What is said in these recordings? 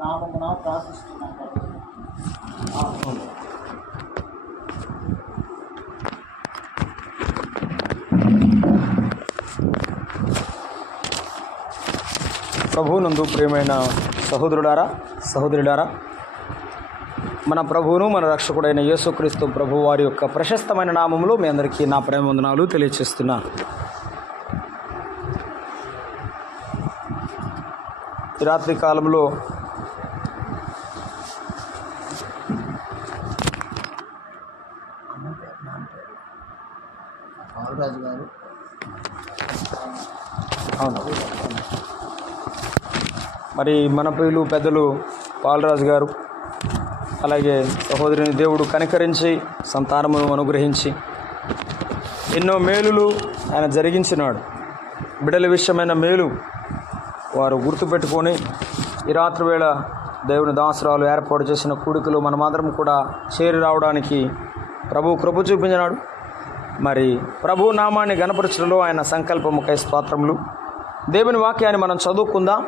నామమున ప్రార్థిస్తున్నాను. ప్రభువునందు ప్రియమైన సహోదరులారా, మన ప్రభువును మన రక్షకుడైన యేసుక్రీస్తు ప్రభు వారి యొక్క ప్రశస్తమైన నామములో మీ అందరికీ నా ప్రేమ వందనాలు తెలియజేస్తున్నాను. ఈ రాత్రి కాలంలో బాలరాజు గారు మరి మన ప్రియులు పెద్దలు బాలరాజు గారు, అలాగే సహోదరిని దేవుడు కనికరించి సంతానమును అనుగ్రహించి ఎన్నో మేలులు ఆయన జరిగించినాడు. బిడ్డల విషయమైన మేలు వారు గుర్తుపెట్టుకొని ఈ రాత్రి వేళ దేవుని దాసరాలు ఏర్పాటు చేసిన కూడికలు మనమందరం కూడా చేరి రావడానికి ప్రభు కృప చూపించినాడు. మరి ప్రభు నామాన్ని గణపరచడంలో ఆయన సంకల్పముకై స్తోత్రములు. దేవుని వాక్యాన్ని మనం చదువుకుందాం.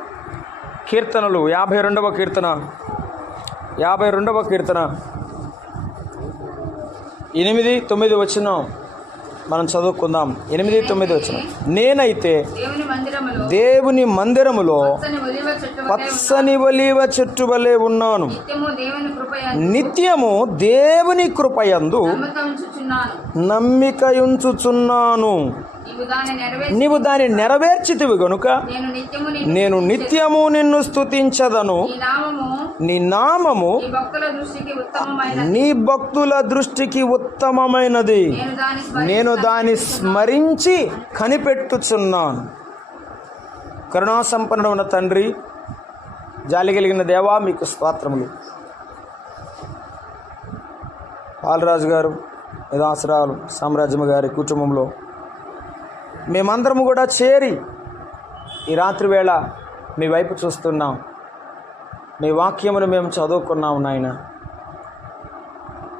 కీర్తనలు 52వ కీర్తన 8-9 వచనం మనం చదువుకుందాం. 8-9 వచనం. నేనైతే దేవుని మందిరములో పచ్చని ఒలీవ చెట్టు వలె ఉన్నాను, నిత్యము దేవుని కృపయందు నమ్మిక ఉంచుచున్నాను. నీవు దాన్ని నెరవేర్చితివి గనుక నేను నిత్యము నిన్ను స్తుతించదను. నీ నామము నీ భక్తుల దృష్టికి ఉత్తమమైనది. నేను దాన్ని స్మరించి కనిపెట్టుచున్నాను. కరుణాసంపన్నుడైన తండ్రి, జాలి కలిగిన దేవా, మీకు స్తోత్రములు. బాలరాజు గారు, దాసరాలు సామ్రాజ్యం గారి కుటుంబంలో మేమందరము కూడా చేరి ఈ రాత్రి వేళ మీ వైపు చూస్తున్నాం. మీ వాక్యమును మేము చదువుకున్నాం. నాయన,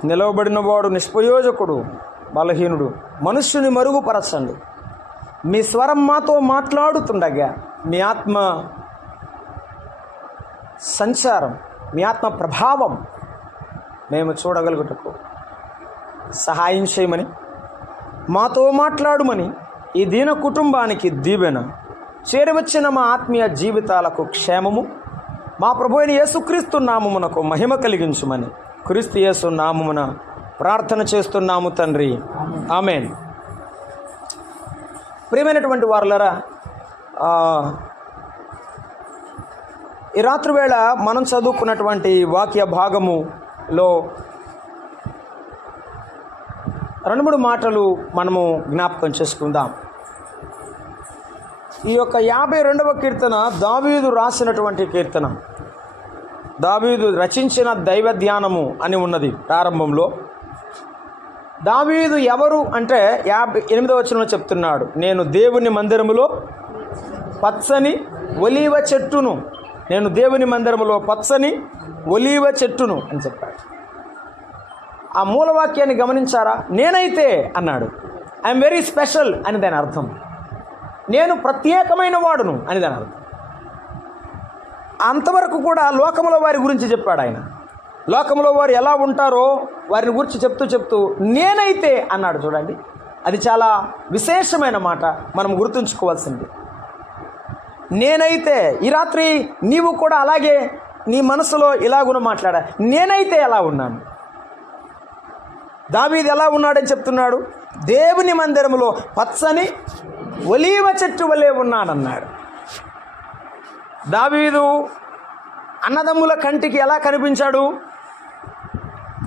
నిలవబడిన వాడు నిష్ప్రయోజకుడు, బలహీనుడు, మనుష్యుని మరుగుపరచండి. మీ స్వరం మాతో మాట్లాడుతుండగా మీ ఆత్మ సంచారం, మీ ఆత్మ ప్రభావం మేము చూడగలుగుటకు సహాయం చేయమని, మాతో మాట్లాడుమని, ఈ దీన కుటుంబానికి దీవెన, చేరవచ్చిన మా ఆత్మీయ జీవితాలకు క్షేమము, మా ప్రభు అయిన యేసుక్రీస్తు నామమునకు మహిమ కలిగించుమని క్రీస్తు యేసు నామమున ప్రార్థన చేస్తున్నాము తండ్రి, ఆమేన్. ప్రియమైనటువంటి వారులారా, ఈ రాత్రి వేళ మనం చదువుకున్నటువంటి వాక్య భాగములో 2-3 మాటలు మనము జ్ఞాపకం చేసుకుందాం. ఈ యొక్క 52వ కీర్తన దావీదు రాసినటువంటి కీర్తన. దావీదు రచించిన దైవ ధ్యానము అని ఉన్నది ప్రారంభంలో. దావీదు ఎవరు అంటే 58వ వచనంలో చెప్తున్నాడు, నేను దేవుని మందిరములో పచ్చని ఒలీవ చెట్టును, నేను దేవుని మందిరములో పచ్చని ఒలీవ చెట్టును అని చెప్పాడు. ఆ మూలవాక్యాన్ని గమనించారా? నేనైతే అన్నాడు. ఐఎమ్ వెరీ స్పెషల్ అని దాని అర్థం. నేను ప్రత్యేకమైన వాడును అని దాని అర్థం. అంతవరకు కూడా లోకంలో వారి గురించి చెప్పాడు ఆయన. లోకంలో వారు ఎలా ఉంటారో వారిని గురించి చెప్తూ నేనైతే అన్నాడు. చూడండి, అది చాలా విశేషమైన మాట, మనం గుర్తుంచుకోవాల్సింది. నేనైతే ఈ రాత్రి నీవు కూడా అలాగే నీ మనసులో ఇలాగున మాట్లాడా, నేనైతే ఎలా ఉన్నాను. దావీదు ఎలా ఉన్నాడని చెప్తున్నాడు, దేవుని మందిరములో పచ్చని ఒలీవ చెట్టు వలె ఉన్నాడన్నాడు. దావీదు అన్నదమ్ముల కంటికి ఎలా కనిపించాడు?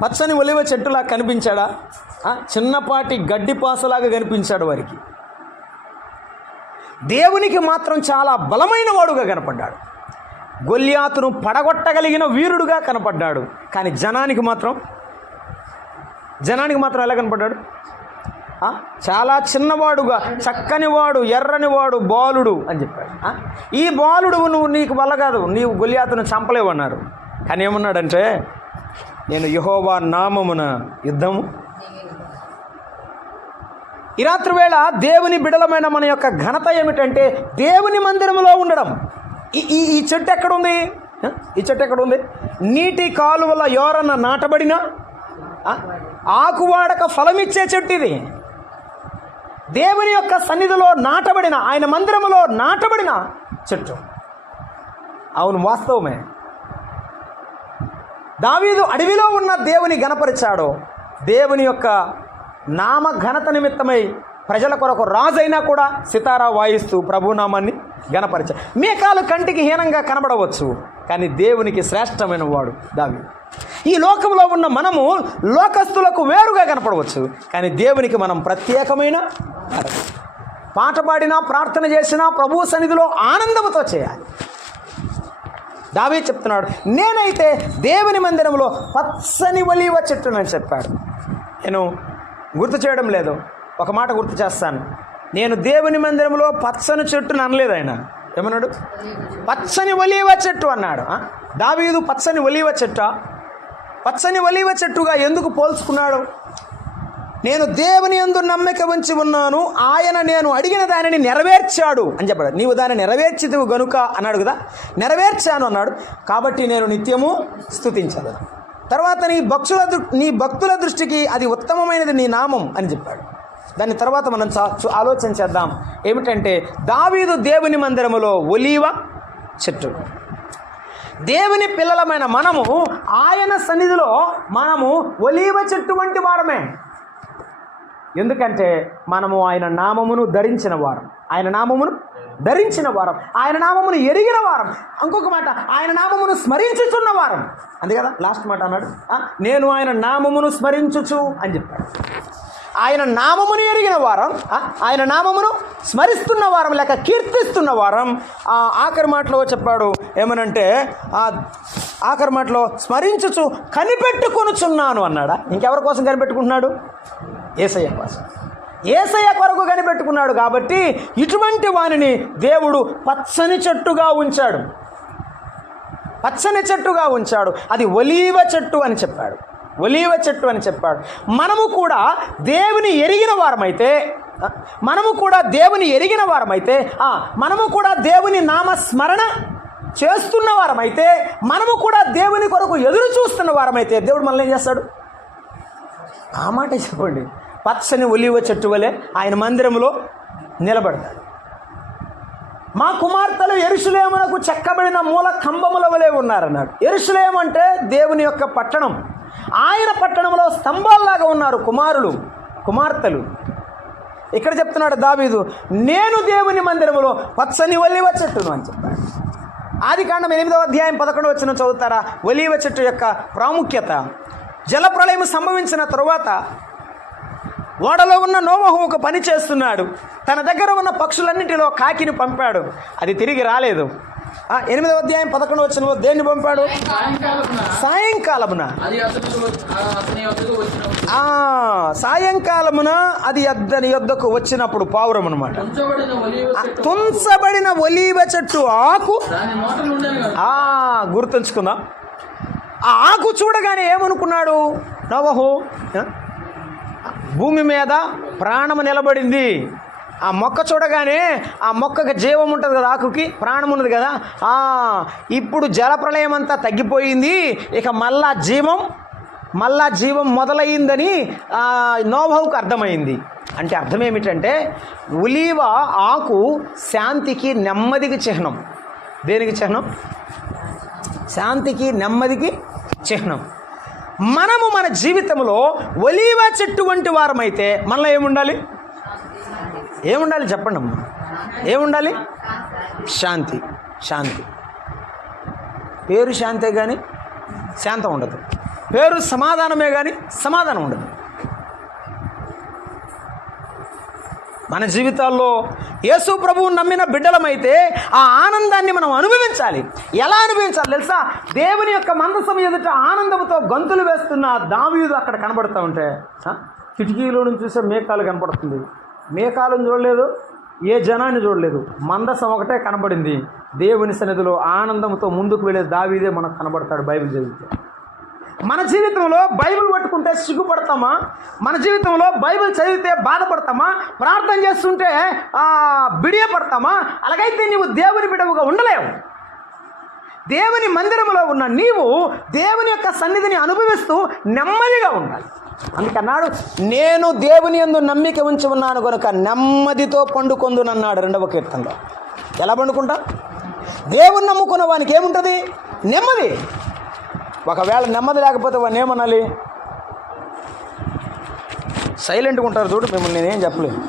పచ్చని ఒలీవ చెట్టులా కనిపించాడా? చిన్నపాటి గడ్డిపాసలాగా కనిపించాడు వారికి. దేవునికి మాత్రం చాలా బలమైన వాడుగా కనపడ్డాడు. గొల్యాతును పడగొట్టగలిగిన వీరుడుగా కనపడ్డాడు. కానీ జనానికి మాత్రం ఎలా కనపడ్డాడు? చాలా చిన్నవాడుగా, చక్కనివాడు, ఎర్రనివాడు, బాలుడు అని చెప్పాడు. ఈ బాలుడు నీకు వల్ల కాదు, నీవు గొల్యాతును చంపలేవన్నారు. కానీ ఏమన్నాడంటే, నేను యెహోవా నామమున యుద్ధము. ఈ రాత్రి వేళ దేవుని బిడలమైన మన యొక్క ఘనత ఏమిటంటే దేవుని మందిరంలో ఉండడం. ఈ చెట్టు ఎక్కడుంది? ఈ చెట్టు ఎక్కడ ఉంది? నీటి కాలువల ఎవరన్నా నాటబడినా ఆకువాడక ఫలమిచ్చే చెట్టు ఇది. దేవుని యొక్క సన్నిధిలో నాటబడిన, ఆయన మందిరములో నాటబడిన చెట్టు. అవును, వాస్తవమే. దావీదు అడవిలో ఉన్న దేవుని గణపరిచాడు. దేవుని యొక్క నామ ఘనత నిమిత్తమై ప్రజల కొరకు రాజైనా కూడా సితారా వాయిస్తూ ప్రభునామాన్ని గణపరిచాడు. మేకాలు కంటికి హీనంగా కనబడవచ్చు, కానీ దేవునికి శ్రేష్టమైన వాడు దావీదు. ఈ లోకంలో ఉన్న మనము లోకస్తులకు వేరుగా కనపడవచ్చు, కానీ దేవునికి మనం ప్రత్యేకమైన పాట పాడినా ప్రార్థన చేసినా ప్రభు సన్నిధిలో ఆనందంతో చేయాలి. దావీదు చెప్తున్నాడు, నేనైతే దేవుని మందిరంలో పచ్చని ఒలీవ చెట్టునని చెప్పాడు. నేను గుర్తు చేయడం లేదు, ఒక మాట గుర్తు చేస్తాను. నేను దేవుని మందిరంలో పచ్చని చెట్టును అనలేదు. ఆయన ఏమన్నాడు? పచ్చని ఒలీవ చెట్టు అన్నాడు. దావీదు పచ్చని ఒలీవ చెట్టు, పచ్చని ఒలీవ చెట్టుగా ఎందుకు పోల్చుకున్నాడు? నేను దేవుని యందు నమ్మిక ఉంచి ఉన్నాను, ఆయన నేను అడిగిన దానిని నెరవేర్చాడు అని చెప్పాడు. నీవు దాన్ని నెరవేర్చితివి గనుక అన్నాడు కదా, నెరవేర్చాను అన్నాడు. కాబట్టి నేను నిత్యము స్తుతించాను. తర్వాత నీ భక్తుల దృష్టికి అది ఉత్తమమైనది నీ నామం అని చెప్పాడు. దాని తర్వాత మనం ఆలోచన చేద్దాం. ఏమిటంటే దావీదు దేవుని మందిరములో ఒలీవ చెట్టు. దేవుని పిల్లలమైన మనము ఆయన సన్నిధిలో మనము ఒలీవ చెట్టు వంటి వారమే. ఎందుకంటే మనము ఆయన నామమును ధరించిన వారం, ఆయన నామమును ధరించిన వారం, ఆయన నామమును ఎరిగిన వారం. ఇంకొక మాట, ఆయన నామమును స్మరించుచున్న వారం. అంతే కదా, లాస్ట్ మాట అన్నాడు, నేను ఆయన నామమును స్మరించుచు అని చెప్పాడు. ఆయన నామమును ఎరిగిన వారం, ఆయన నామమును స్మరిస్తున్న వారం, లేక కీర్తిస్తున్న వారం. ఆఖరి మాటలో చెప్పాడు ఏమనంటే, ఆఖరి మాటలో స్మరించుచు కనిపెట్టుకొనుచున్నాను అన్నాడా? ఇంకెవరి కోసం కనిపెట్టుకుంటున్నాడు? యేసయ్య కోసం, యేసయ్య కొరకు కనిపెట్టుకున్నాడు. కాబట్టి ఇటువంటి వానిని దేవుడు పచ్చని చెట్టుగా ఉంచాడు, పచ్చని చెట్టుగా ఉంచాడు. అది ఒలీవ చెట్టు అని చెప్పాడు, ఒలీవ చెట్టు అని చెప్పాడు. మనము కూడా దేవుని ఎరిగిన వారమైతే, మనము కూడా దేవుని ఎరిగిన వారమైతే, మనము కూడా దేవుని నామస్మరణ చేస్తున్న వారమైతే, మనము కూడా దేవుని కొరకు ఎదురు చూస్తున్న వారమైతే దేవుడు మనల్ని ఏం చేస్తాడు? ఆ మాట చెప్పండి. పచ్చని ఒలీవ చెట్టు వలె ఆయన మందిరంలో నిలబడతాడు. మా కుమార్తెలు యెరూషలేమునకు చెక్కబడిన మూల కంబముల వలె ఉన్నారన్నాడు. యెరూషలేము అంటే దేవుని యొక్క పట్టణం. ఆయన పట్టణంలో స్తంభాల్లాగా ఉన్నారు కుమార్తెలు. ఇక్కడ చెప్తున్నాడు దావీదు, నేను దేవుని మందిరములో పచ్చని ఒలీవ చెట్టును అని చెప్పాడు. ఆదికాండం 8వ అధ్యాయం 11వ వచనం చదువుతారా? ఒలీవ చెట్టు యొక్క ప్రాముఖ్యత. జలప్రళయం సంభవించిన తరువాత ఓడలో ఉన్న నోవహు ఒక పని చేస్తున్నాడు. తన దగ్గర ఉన్న పక్షులన్నింటిలో కాకిని పంపాడు, అది తిరిగి రాలేదు. 8వ అధ్యాయం 11వ వచనంలో దేన్ని పంపాడు? సాయంకాలమున అది అతని యొద్దకు వచ్చినప్పుడు పావురం అనమాట. తుంచబడిన ఒలీవ చెట్టు ఆకు గుర్తుంచుకుందాం. ఆ ఆకు చూడగానే ఏమనుకున్నాడు నోవహు? భూమి మీద ప్రాణము నిలబడింది. ఆ మొక్క చూడగానే, ఆ మొక్కకి జీవం ఉంటుంది కదా, ఆకుకి ప్రాణం ఉన్నది కదా, ఇప్పుడు జలప్రళయం అంతా తగ్గిపోయింది, ఇక మళ్ళా జీవం మొదలయ్యిందని నోవహుకు అర్థమైంది. అంటే అర్థం ఏమిటంటే, ఒలీవ ఆకు శాంతికి నెమ్మదికి చిహ్నం. దేనికి చిహ్నం? శాంతికి నెమ్మదికి చిహ్నం. మనము మన జీవితంలో ఒలీవ చెట్టు వంటి వారమైతే మనలో ఏముండాలి? చెప్పండి అమ్మా, ఏముండాలి? శాంతి. పేరు శాంతే కానీ శాంతం ఉండదు, పేరు సమాధానమే కానీ సమాధానం ఉండదు. మన జీవితాల్లో యేసు ప్రభువుని నమ్మిన బిడ్డలమైతే ఆ ఆనందాన్ని మనం అనుభవించాలి. ఎలా అనుభవించాలి తెలుసా? దేవుని యొక్క మందసం ఎదుట ఆనందంతో గంతులు వేస్తున్న దావీదు అక్కడ కనబడుతూ ఉంటే, కిటికీలో నుంచి చూసే మేఘాలు కనపడుతుంది. మేఘాలను చూడలేదు, ఏ జనాన్ని చూడలేదు, మందసం ఒకటే కనబడింది. దేవుని సన్నిధిలో ఆనందంతో ముందుకు వెళ్ళే దావీదే మనకు కనబడతాడు బైబిల్ చదివితే. మన జీవితంలో బైబిల్ పట్టుకుంటే సిగ్గుపడతామా? మన జీవితంలో బైబిల్ చదివితే బాధపడతామా? ప్రార్థన చేస్తుంటే బిడియపడతామా? అలాగైతే నీవు దేవుని బిడ్డవుగా ఉండలేవు. దేవుని మందిరములో ఉన్న నీవు దేవుని యొక్క సన్నిధిని అనుభవిస్తూ నెమ్మదిగా ఉండాలి. అందుకన్నాడు, నేను దేవుని యందు నమ్మిక ఉంచి ఉన్నాను కనుక నెమ్మదితో పండుకొందునన్నాడు 2వ కీర్తనలో. ఎలా పండుకుంటా? దేవుని నమ్ముకున్న వానికి ఏముంటుంది? నెమ్మది. ఒకవేళ నెమ్మది లేకపోతే వాడిని ఏమనాలి? సైలెంట్గా ఉంటారు చూడు, మిమ్మల్ని నేనేం చెప్పలేదు.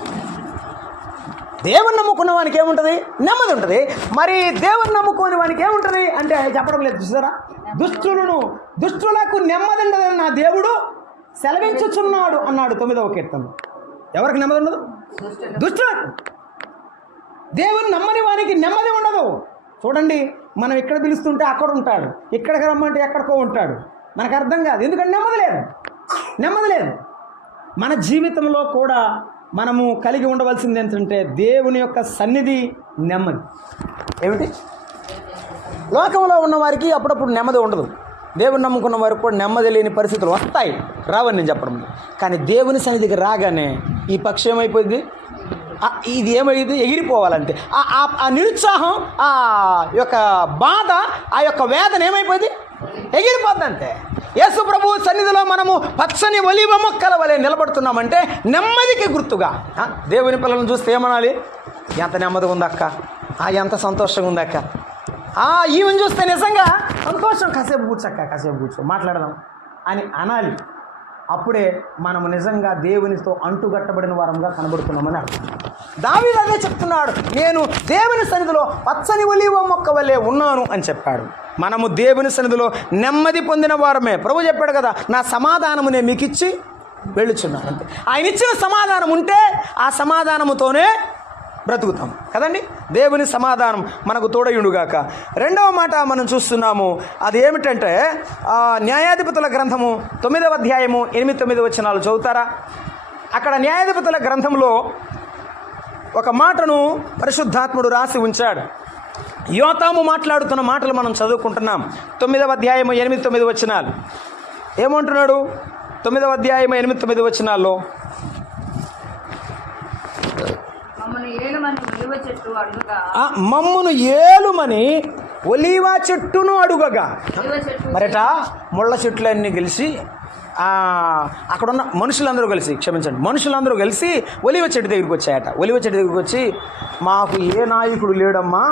దేవుని నమ్ముకున్న వానికి ఏముంటుంది? నెమ్మది ఉంటుంది. మరి దేవుని నమ్ముకోని వానికి ఏముంటుంది అంటే చెప్పడం లేదు. చూసారా, దుష్టులకు నెమ్మది ఉండదని నా దేవుడు సెలవించుచున్నాడు అన్నాడు 9వ కీర్తనలో. ఎవరికి నెమ్మది ఉండదు? దుష్టులకు. దేవుని నమ్మని వానికి నెమ్మది ఉండదు. చూడండి, మనం ఇక్కడ పిలుస్తుంటే అక్కడ ఉంటాడు, ఇక్కడికి రమ్మంటే ఎక్కడికో ఉంటాడు. మనకు అర్థం కాదు, ఎందుకంటే నెమ్మది లేదు. మన జీవితంలో కూడా మనము కలిగి ఉండవలసింది ఏంటంటే దేవుని యొక్క సన్నిధి, నెమ్మది. ఏమిటి? లోకంలో ఉన్న వారికి అప్పుడప్పుడు నెమ్మది ఉండదు. దేవుని నమ్ముకున్న వారికి కూడా నెమ్మది లేని పరిస్థితులు వస్తాయి, రావని నేను చెప్పడం. కానీ దేవుని సన్నిధికి రాగానే ఈ పక్షి ఏమైపోయింది? ఇది ఏమైంది? ఎగిరిపోవాలంటే ఆ నిరుత్సాహం, ఆ యొక్క బాధ, ఆ యొక్క వేదన ఏమైపోయింది? ఎగిరిపోద్దంతే. యేసు ప్రభు సన్నిధిలో మనము పచ్చని ఒలీవ మొక్కల వలె నిలబడుతున్నామంటే నెమ్మదికి గుర్తుగా. దేవుని పిల్లలను చూస్తే ఏమనాలి? ఎంత నెమ్మదిగా ఉందక్క, ఎంత సంతోషంగా ఉందక్క, ఈవెన్ చూస్తే నిజంగా సంతోషం, కాసేపు కూర్చో మాట్లాడదాం అని అనాలి. అప్పుడే మనము నిజంగా దేవునితో అంటుగట్టబడిన వారంగా కనబడుతున్నామని అర్థం. దావీదు అదే చెప్తున్నాడు, నేను దేవుని సన్నిధిలో పచ్చని ఒలీవ మొక్క వలె ఉన్నాను అని చెప్పాడు. మనము దేవుని సన్నిధిలో నెమ్మది పొందిన వారమే. ప్రభు చెప్పాడు కదా, నా సమాధానము నేను మీకు ఇచ్చి వెళ్ళుచున్నాను. అంతే. ఆయన ఇచ్చిన సమాధానం ఉంటే ఆ సమాధానముతోనే బ్రతుకుతాం కదండి. దేవుని సమాధానం మనకు తోడయుడుగాక. 2వ మాట మనం చూస్తున్నాము, అది ఏమిటంటే న్యాయాధిపతుల గ్రంథము 9వ అధ్యాయము 8-9 వచనాలు చదువుతారా? అక్కడ న్యాయాధిపతుల గ్రంథంలో ఒక మాటను పరిశుద్ధాత్ముడు రాసి ఉంచాడు. యోతాము మాట్లాడుతున్న మాటలు మనం చదువుకుంటున్నాం. 9వ అధ్యాయము 8-9 వచనాలు ఏమంటున్నాడు? 9వ అధ్యాయము 8-9 వచనాల్లో, మమ్మును ఏలుమని ఒలీవ చెట్టును అడుగగా. మరట ముళ్ళ చెట్లన్నీ కలిసి అక్కడున్న మనుషులందరూ కలిసి ఒలీవ చెట్టు దగ్గరికి వచ్చాయట. ఒలీవ చెట్టు దగ్గరికి వచ్చి, మాకు ఏ నాయకుడు లేడమ్మా,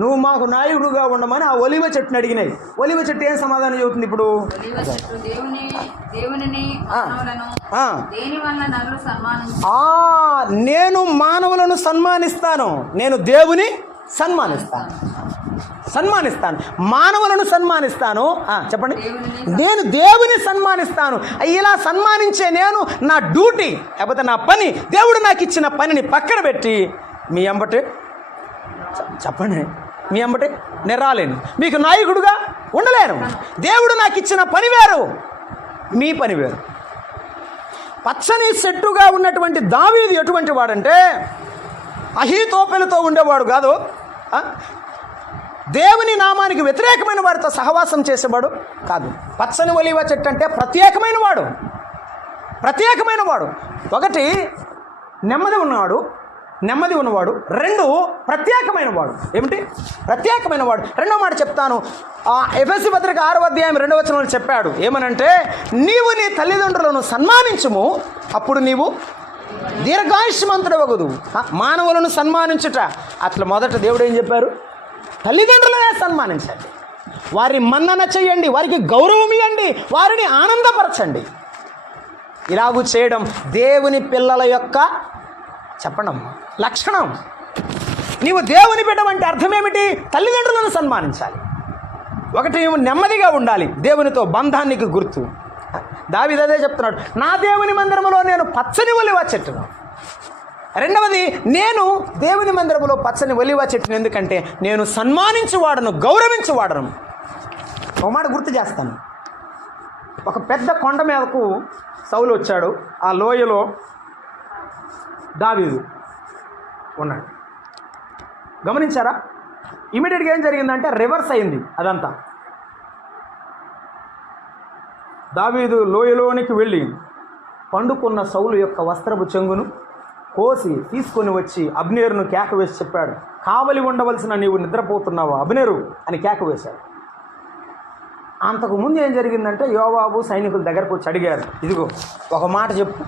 నువ్వు మాకు నాయకుడుగా ఉండమని ఆ ఒలీవ చెట్టుని అడిగినాయి. ఒలీవ చెట్టు ఏం సమాధానం చెబుతుంది ఇప్పుడు? నేను మానవులను సన్మానిస్తాను, నేను దేవుని సన్మానిస్తాను, మానవులను సన్మానిస్తాను. చెప్పండి. నేను దేవుని సన్మానిస్తాను. ఇలా సన్మానించే నేను నా డ్యూటీ, లేకపోతే నా పని, దేవుడు నాకు ఇచ్చిన పనిని పక్కన పెట్టి మీ అంబటి చెప్పండి, మీ అంబటి నేను రాలేను, మీకు నాయకుడుగా ఉండలేను. దేవుడు నాకు ఇచ్చిన పని వేరు, మీ పని వేరు. పచ్చని చెట్టుగా ఉన్నటువంటి దావీదు ఎటువంటి వాడంటే అహీతోపెలుతో ఉండేవాడు కాదు, దేవుని నామానికి వ్యతిరేకమైన వాడితో సహవాసం చేసేవాడు కాదు. పచ్చని ఒలీవ చెట్టు అంటే ప్రత్యేకమైన వాడు. ఒకటి నెమ్మది ఉన్నవాడు, 2 ప్రత్యేకమైన వాడు. ఏమిటి? ప్రత్యేకమైన వాడు. 2వ మాట చెప్తాను. ఎఫెసీ పత్రిక 6వ అధ్యాయం 2వ వచనంలో చెప్పాడు ఏమనంటే, నీవు నీ తల్లిదండ్రులను సన్మానించుము, అప్పుడు నీవు దీర్ఘాయుష్మంతుడు వగదు. మానవులను సన్మానించుట. అట్లా మొదట దేవుడు ఏం చెప్పారు? తల్లిదండ్రులనే సన్మానించండి, వారి మన్నన చెయ్యండి, వారికి గౌరవం ఇవ్వండి, వారిని ఆనందపరచండి. ఇలాగూ చేయడం దేవుని పిల్లల యొక్క చెప్పండమ్మా లక్షణం. నీవు దేవుని బిడ్డవంటే అర్థం ఏమిటి? తల్లిదండ్రులను సన్మానించాలి. ఒకటి, నీవు నెమ్మదిగా ఉండాలి, దేవునితో బంధానికి గుర్తు. దావీదు అదే చెప్తున్నాడు, నా దేవుని మందిరములో నేను పచ్చని ఒలీవ చెట్టును. 2వది, నేను దేవుని మందిరములో పచ్చని ఒలీవ చెట్టును ఎందుకంటే నేను సన్మానించువాడను, గౌరవించువాడను. ఒక మాట గుర్తు చేస్తాను. ఒక పెద్ద కొండ మీదకు సౌలు వచ్చాడు. ఆ లోయలో దావీదు ఉన్నాడు. గమనించారా? ఇమీడియట్గా ఏం జరిగిందంటే రివర్స్ అయింది అదంతా. దావీదు లోయలోనికి వెళ్ళి పండుకున్న సౌలు యొక్క వస్త్రపు చెంగును కోసి తీసుకొని వచ్చి అబ్నేరును కేక వేసి చెప్పాడు, కావలి ఉండవలసిన నీవు నిద్రపోతున్నావా అబ్నేరు అని కేక వేశాడు. అంతకుముందు ఏం జరిగిందంటే యోవాబు సైనికుల దగ్గరకు వచ్చి అడిగారు, ఇదిగో ఒక మాట చెప్పు,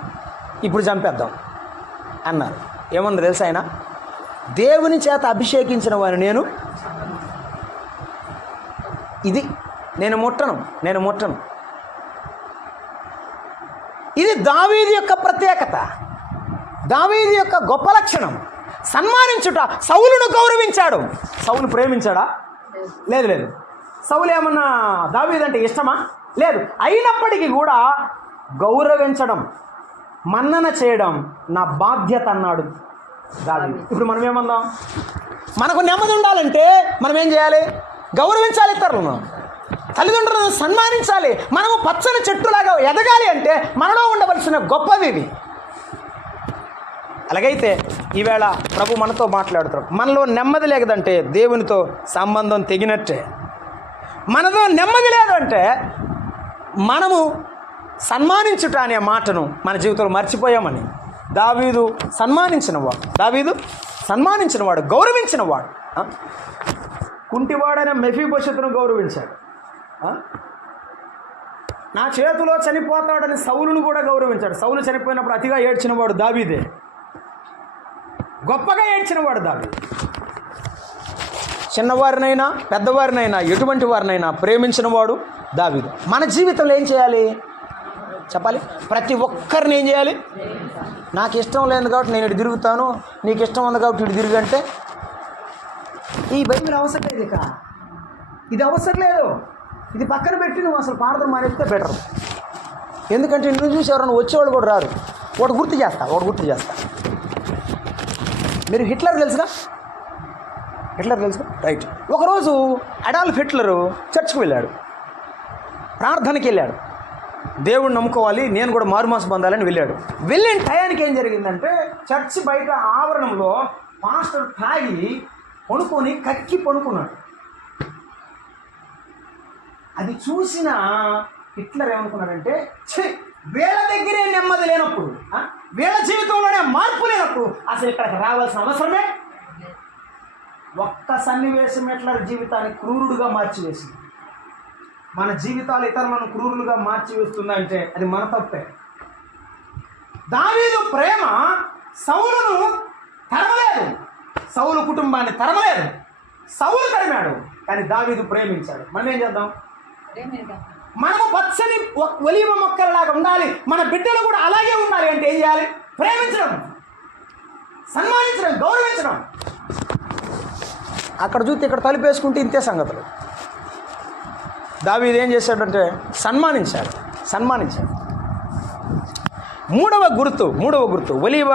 ఇప్పుడు చంపేద్దాం అన్నారు. ఏమన్నా తెలుసా ఆయన, దేవుని చేత అభిషేకించిన వారు నేను ముట్టను. ఇది దావీదు యొక్క ప్రత్యేకత, దావీదు యొక్క గొప్ప లక్షణం. సన్మానించుట. సౌలును గౌరవించాడు. సౌలు ప్రేమించాడా? లేదు. సౌలు ఏమన్నా దావీదు అంటే ఇష్టమా? లేదు. అయినప్పటికీ కూడా గౌరవించడం, మన్నన చేయడం నా బాధ్యత అన్నాడు దావీదు. ఇప్పుడు మనం ఏమందాం, మనకు నెమ్మది ఉండాలంటే మనం ఏం చేయాలి? గౌరవించాలి, ఇతరులను, తల్లిదండ్రులను సన్మానించాలి. మనము పచ్చని చెట్టులాగా ఎదగాలి అంటే మనలో ఉండవలసిన గొప్పవి ఇవి. అలాగైతే ఈవేళ ప్రభు మనతో మాట్లాడుతాడు. మనలో నెమ్మది లేదంటే దేవునితో సంబంధం తెగినట్టే. మనలో నెమ్మది లేదంటే మనము సన్మానించుట అనే మాటను మన జీవితంలో మర్చిపోయామని. దావీదు సన్మానించినవాడు, గౌరవించినవాడు. కుంటివాడైన మెఫీబోషెతును గౌరవించాడు. నా చేతిలో చనిపోతాడని సౌలును కూడా గౌరవించాడు. సౌలు చనిపోయినప్పుడు అతిగా ఏడ్చినవాడు దావీదే, గొప్పగా ఏడ్చినవాడు దావీదు. చిన్నవారినైనా పెద్దవారినైనా ఎటువంటి వారినైనా ప్రేమించినవాడు దావీదు. మన జీవితంలో ఏం చేయాలి చెప్పాలి? ప్రతి ఒక్కరిని ఏం చేయాలి? నాకు ఇష్టం లేదు కాబట్టి నేను ఇటు తిరుగుతాను, నీకు ఇష్టం ఉంది కాబట్టి ఇటు తిరుగంటే ఈ బైబిల్ అవసరం లేదు. ఇక ఇది అవసరం లేదు. ఇది పక్కన పెట్టి నువ్వు అసలు పాడడం మానేస్తే బెటర్. ఎందుకంటే నువ్వు చూసి ఎవరైనా వచ్చేవాళ్ళు కూడా రారు. ఒకటి గుర్తు చేస్తా. మీరు హిట్లర్ తెలుసుగా? రైట్. ఒకరోజు అడాల్ఫ్ హిట్లరు చర్చ్కి వెళ్ళాడు, ప్రార్థనకి వెళ్ళాడు. దేవుణ్ణి నమ్ముకోవాలి, నేను కూడా మారుమాసు పొందాలని వెళ్ళాడు. వెళ్ళిన టయానికి ఏం జరిగిందంటే చర్చి బయట ఆవరణంలో పాస్టర్ తాగి కక్కి పడుకున్నాడు. అది చూసిన హిట్లర్ ఏమనుకున్నాడంటే, వీళ్ళ దగ్గరే నెమ్మది లేనప్పుడు, వీళ్ళ జీవితంలోనే మార్పు లేనప్పుడు అసలు ఇక్కడికి రావాల్సిన అవసరమే. ఒక్క సన్నివేశం హిట్లర్ జీవితాన్ని క్రూరుడుగా మార్చివేసింది. మన జీవితాలు ఇతరులను క్రూరులుగా మార్చివేస్తుందంటే అది మన తప్పే. దావీదు ప్రేమ సౌలును తరమలేదు, సౌలు కుటుంబాన్ని తరమలేదు. సౌలు తరిమాడు, కానీ దావీదు ప్రేమించాడు. మనం ఏం చేద్దాం? మనము పచ్చని ఒలీవ మొక్కలలాగా ఉండాలి, మన బిడ్డలు కూడా అలాగే ఉండాలి అంటే ఏం చేయాలి? ప్రేమించడం, సన్మానించడం, గౌరవించడం. అక్కడ చూస్తే ఇక్కడ తలుపేసుకుంటే ఇంతే సంగతులు. దావీదు ఏం చేశాడంటే సన్మానించాడు. మూడవ గుర్తు ఒలీవ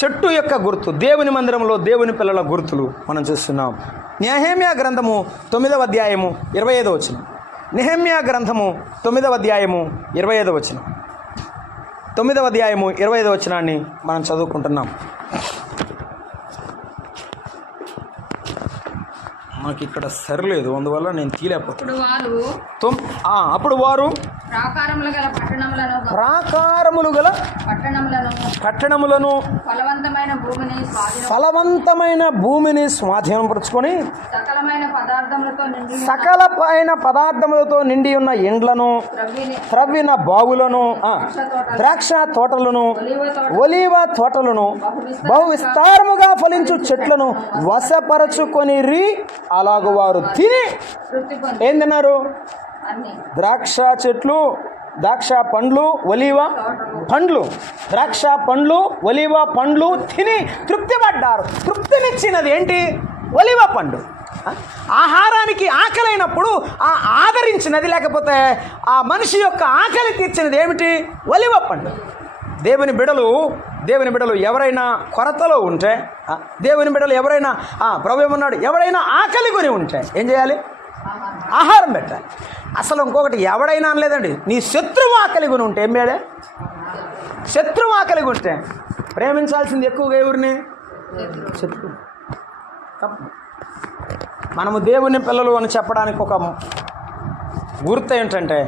చెట్టు యొక్క గుర్తు. దేవుని మందిరంలో దేవుని పిల్లల గుర్తులు మనం చూస్తున్నాం. నెహెమ్యా గ్రంథము 9వ అధ్యాయము 25వ వచనం. నెహెమ్యా గ్రంథము 9వ అధ్యాయము 25వ వచనం. 9వ అధ్యాయము 25వ వచనాన్ని మనం చదువుకుంటున్నాం. నాకు ఇక్కడ సరిలేదు, అందువల్ల నేను తీలేకపోతాను. అప్పుడు వారు ప్రాకారములు గల పట్టణములను ఫలవంతమైన భూమిని స్వాధీనపరుచుకొని సకలమైన పదార్థములతో నిండి ఉన్న ఇండ్లను, త్రవ్విన బావులను, ద్రాక్ష తోటలను, ఒలీవ తోటలను, బహు విస్తారముగా ఫలించు చెట్లను వశపరచుకొని అలాగ వారు తిని ఏం తిన్నారు? ద్రాక్ష చెట్లు, ద్రాక్ష పండ్లు, ఒలీవ పండ్లు, ద్రాక్ష పండ్లు, ఒలీవ పండ్లు తిని తృప్తి పడ్డారు. తృప్తినిచ్చినది ఏంటి? ఒలీవ పండు. ఆహారానికి ఆకలైనప్పుడు ఆదరించినది, లేకపోతే ఆ మనిషి యొక్క ఆకలి తీర్చినది ఏమిటి? ఒలీవ పండు. దేవుని బిడలు ఎవరైనా కొరతలో ఉంటే, దేవుని బిడలు ఎవరైనా ప్రభు ఏమన్నాడు, ఎవరైనా ఆకలి కొని ఉంటే ఏం చేయాలి? ఆహారం పెట్టాలి. అసలు ఇంకొకటి ఎవడైనా అనలేదండి, నీ శత్రువు ఆకలి కొని ఉంటే ఏం చేయాలి? శత్రువు ఆకలి ఉంటే ప్రేమించాల్సింది ఎక్కువగా ఎవరిని? శత్రువు. తప్పు. మనము దేవుని పిల్లలు అని చెప్పడానికి ఒక గుర్తు ఏంటంటే,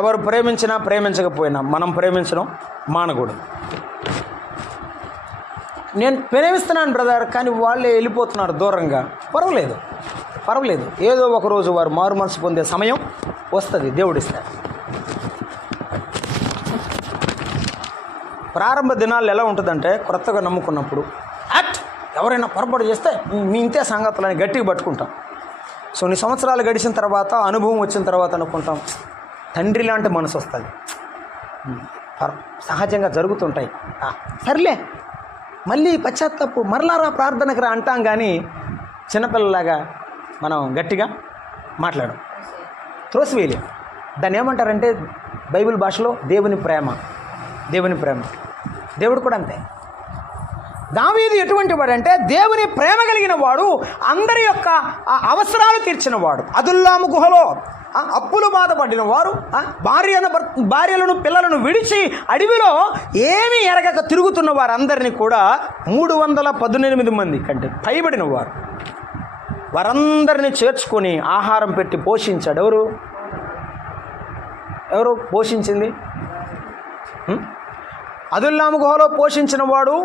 ఎవరు ప్రేమించినా ప్రేమించకపోయినా మనం ప్రేమించడం మానకూడదు. నేను ప్రేమిస్తున్నాను బ్రదర్, కానీ వాళ్ళే వెళ్ళిపోతున్నారు దూరంగా. పర్వాలేదు, ఏదో ఒక రోజు వారు మారు మనసు పొందే సమయం వస్తుంది, దేవుడిస్తాడు. ప్రారంభ దినాల్లో ఎలా ఉంటుందంటే, కొత్తగా నమ్ముకున్నప్పుడు ఎవరైనా పొరపాటు చేస్తే మీ ఇంతే సంగతులని గట్టిగా పట్టుకుంటాం. సో కొన్ని సంవత్సరాలు గడిచిన తర్వాత, అనుభవం వచ్చిన తర్వాత అనుకుంటాం, తండ్రి లాంటి మనసు వస్తుంది. సహజంగా జరుగుతుంటాయి. సర్లే మళ్ళీ పశ్చాత్తాపు మరలారా ప్రార్థనకు రా అంటాం, కానీ చిన్నపిల్లలాగా మనం గట్టిగా మాట్లాడం, త్రోసివేయలేం. దాన్ని ఏమంటారంటే బైబిల్ భాషలో దేవుని ప్రేమ. దేవుడు కూడా అంతే. దావీదు ఎటువంటి వాడు అంటే దేవుని ప్రేమ కలిగిన వాడు, అందరి యొక్క అవసరాలు తీర్చిన వాడు. అదుల్లాము గుహలో అప్పులు బాధపడిన వారు, భార్యలను పిల్లలను విడిచి అడవిలో ఏమీ ఎరగక తిరుగుతున్న వారందరినీ కూడా 318 మంది కంటే పైబడిన వారు, వారందరినీ చేర్చుకొని ఆహారం పెట్టి పోషించాడు. ఎవరు పోషించింది? అదుల్లాము గుహలో పోషించిన వాడు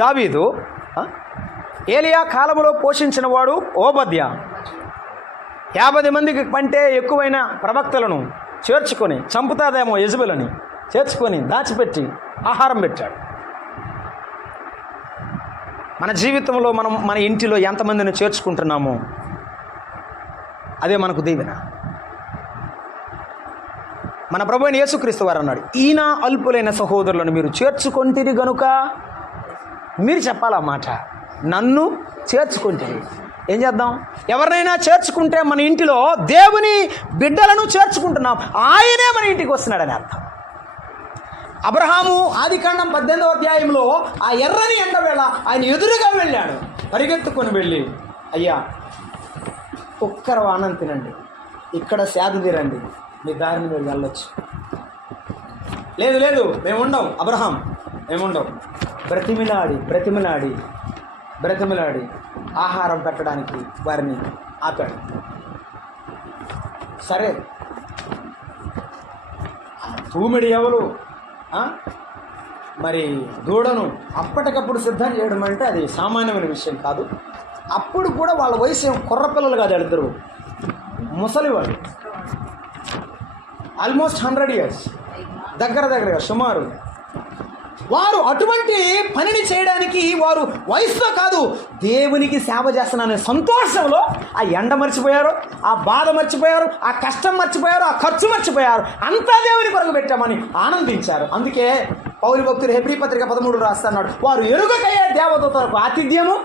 దావీదు. ఏలియా కాలంలో పోషించిన వాడు ఓబద్యా. 50 మందికి కంటే ఎక్కువైన ప్రవక్తలను చేర్చుకొని, చంపుతాదేమో యెజబెలని చేర్చుకొని దాచిపెట్టి ఆహారం పెట్టాడు. మన జీవితంలో మనం మన ఇంటిలో ఎంతమందిని చేర్చుకుంటున్నామో అదే మనకు దీవెన. మన ప్రభువైన యేసుక్రీస్తు వారు అన్నాడు, ఈయన అల్పులైన సహోదరులను మీరు చేర్చుకొంటిరి గనుక, మీరు చెప్పాలా మాట, నన్ను చేర్చుకుంటుంది. ఏం చేద్దాం? ఎవరినైనా చేర్చుకుంటే మన ఇంటిలో దేవుని బిడ్డలను చేర్చుకుంటున్నాం, ఆయనే మన ఇంటికి వస్తున్నాడని అర్థం. అబ్రహాము ఆదికాండం 18వ అధ్యాయంలో ఆ ఎర్రని ఎండవేళ ఆయన ఎదురుగా వెళ్ళాడు, పరిగెత్తుకొని వెళ్ళి, అయ్యా ఒక్కరు ఆనంద తినండి, ఇక్కడ సేద తీరండి, మీ దారిని మీరు వెళ్ళొచ్చు. లేదు మేము ఉండం అబ్రహాం, మేముండం. బ్రతిమిలాడి ఆహారం పెట్టడానికి వారిని ఆపాడు. సరే, తూమిడి ఎవరు మరి దూడను అప్పటికప్పుడు సిద్ధం చేయడం అంటే అది సామాన్యమైన విషయం కాదు. అప్పుడు కూడా వాళ్ళ వయసు కుర్రపిల్లలు కాదు, ఇద్దరు ముసలివాడు, ఆల్మోస్ట్ 100 years దగ్గరగా సుమారు. వారు అటువంటి పనిని చేయడానికి వారు వయసుతో కాదు, దేవునికి సేవ చేస్తున్నారనే సంతోషంలో ఆ ఎండ మర్చిపోయారు, ఆ బాధ మర్చిపోయారు, ఆ కష్టం మర్చిపోయారు, ఆ ఖర్చు మర్చిపోయారు, అంతా దేవుని కొరకు పెట్టామని ఆనందించారు. అందుకే పౌలు భక్తుడు హెబ్రీ పత్రిక 13 రాస్తున్నాడు, వారు ఎరుగకయ్యే దేవదూతలకు ఆతిథ్యము.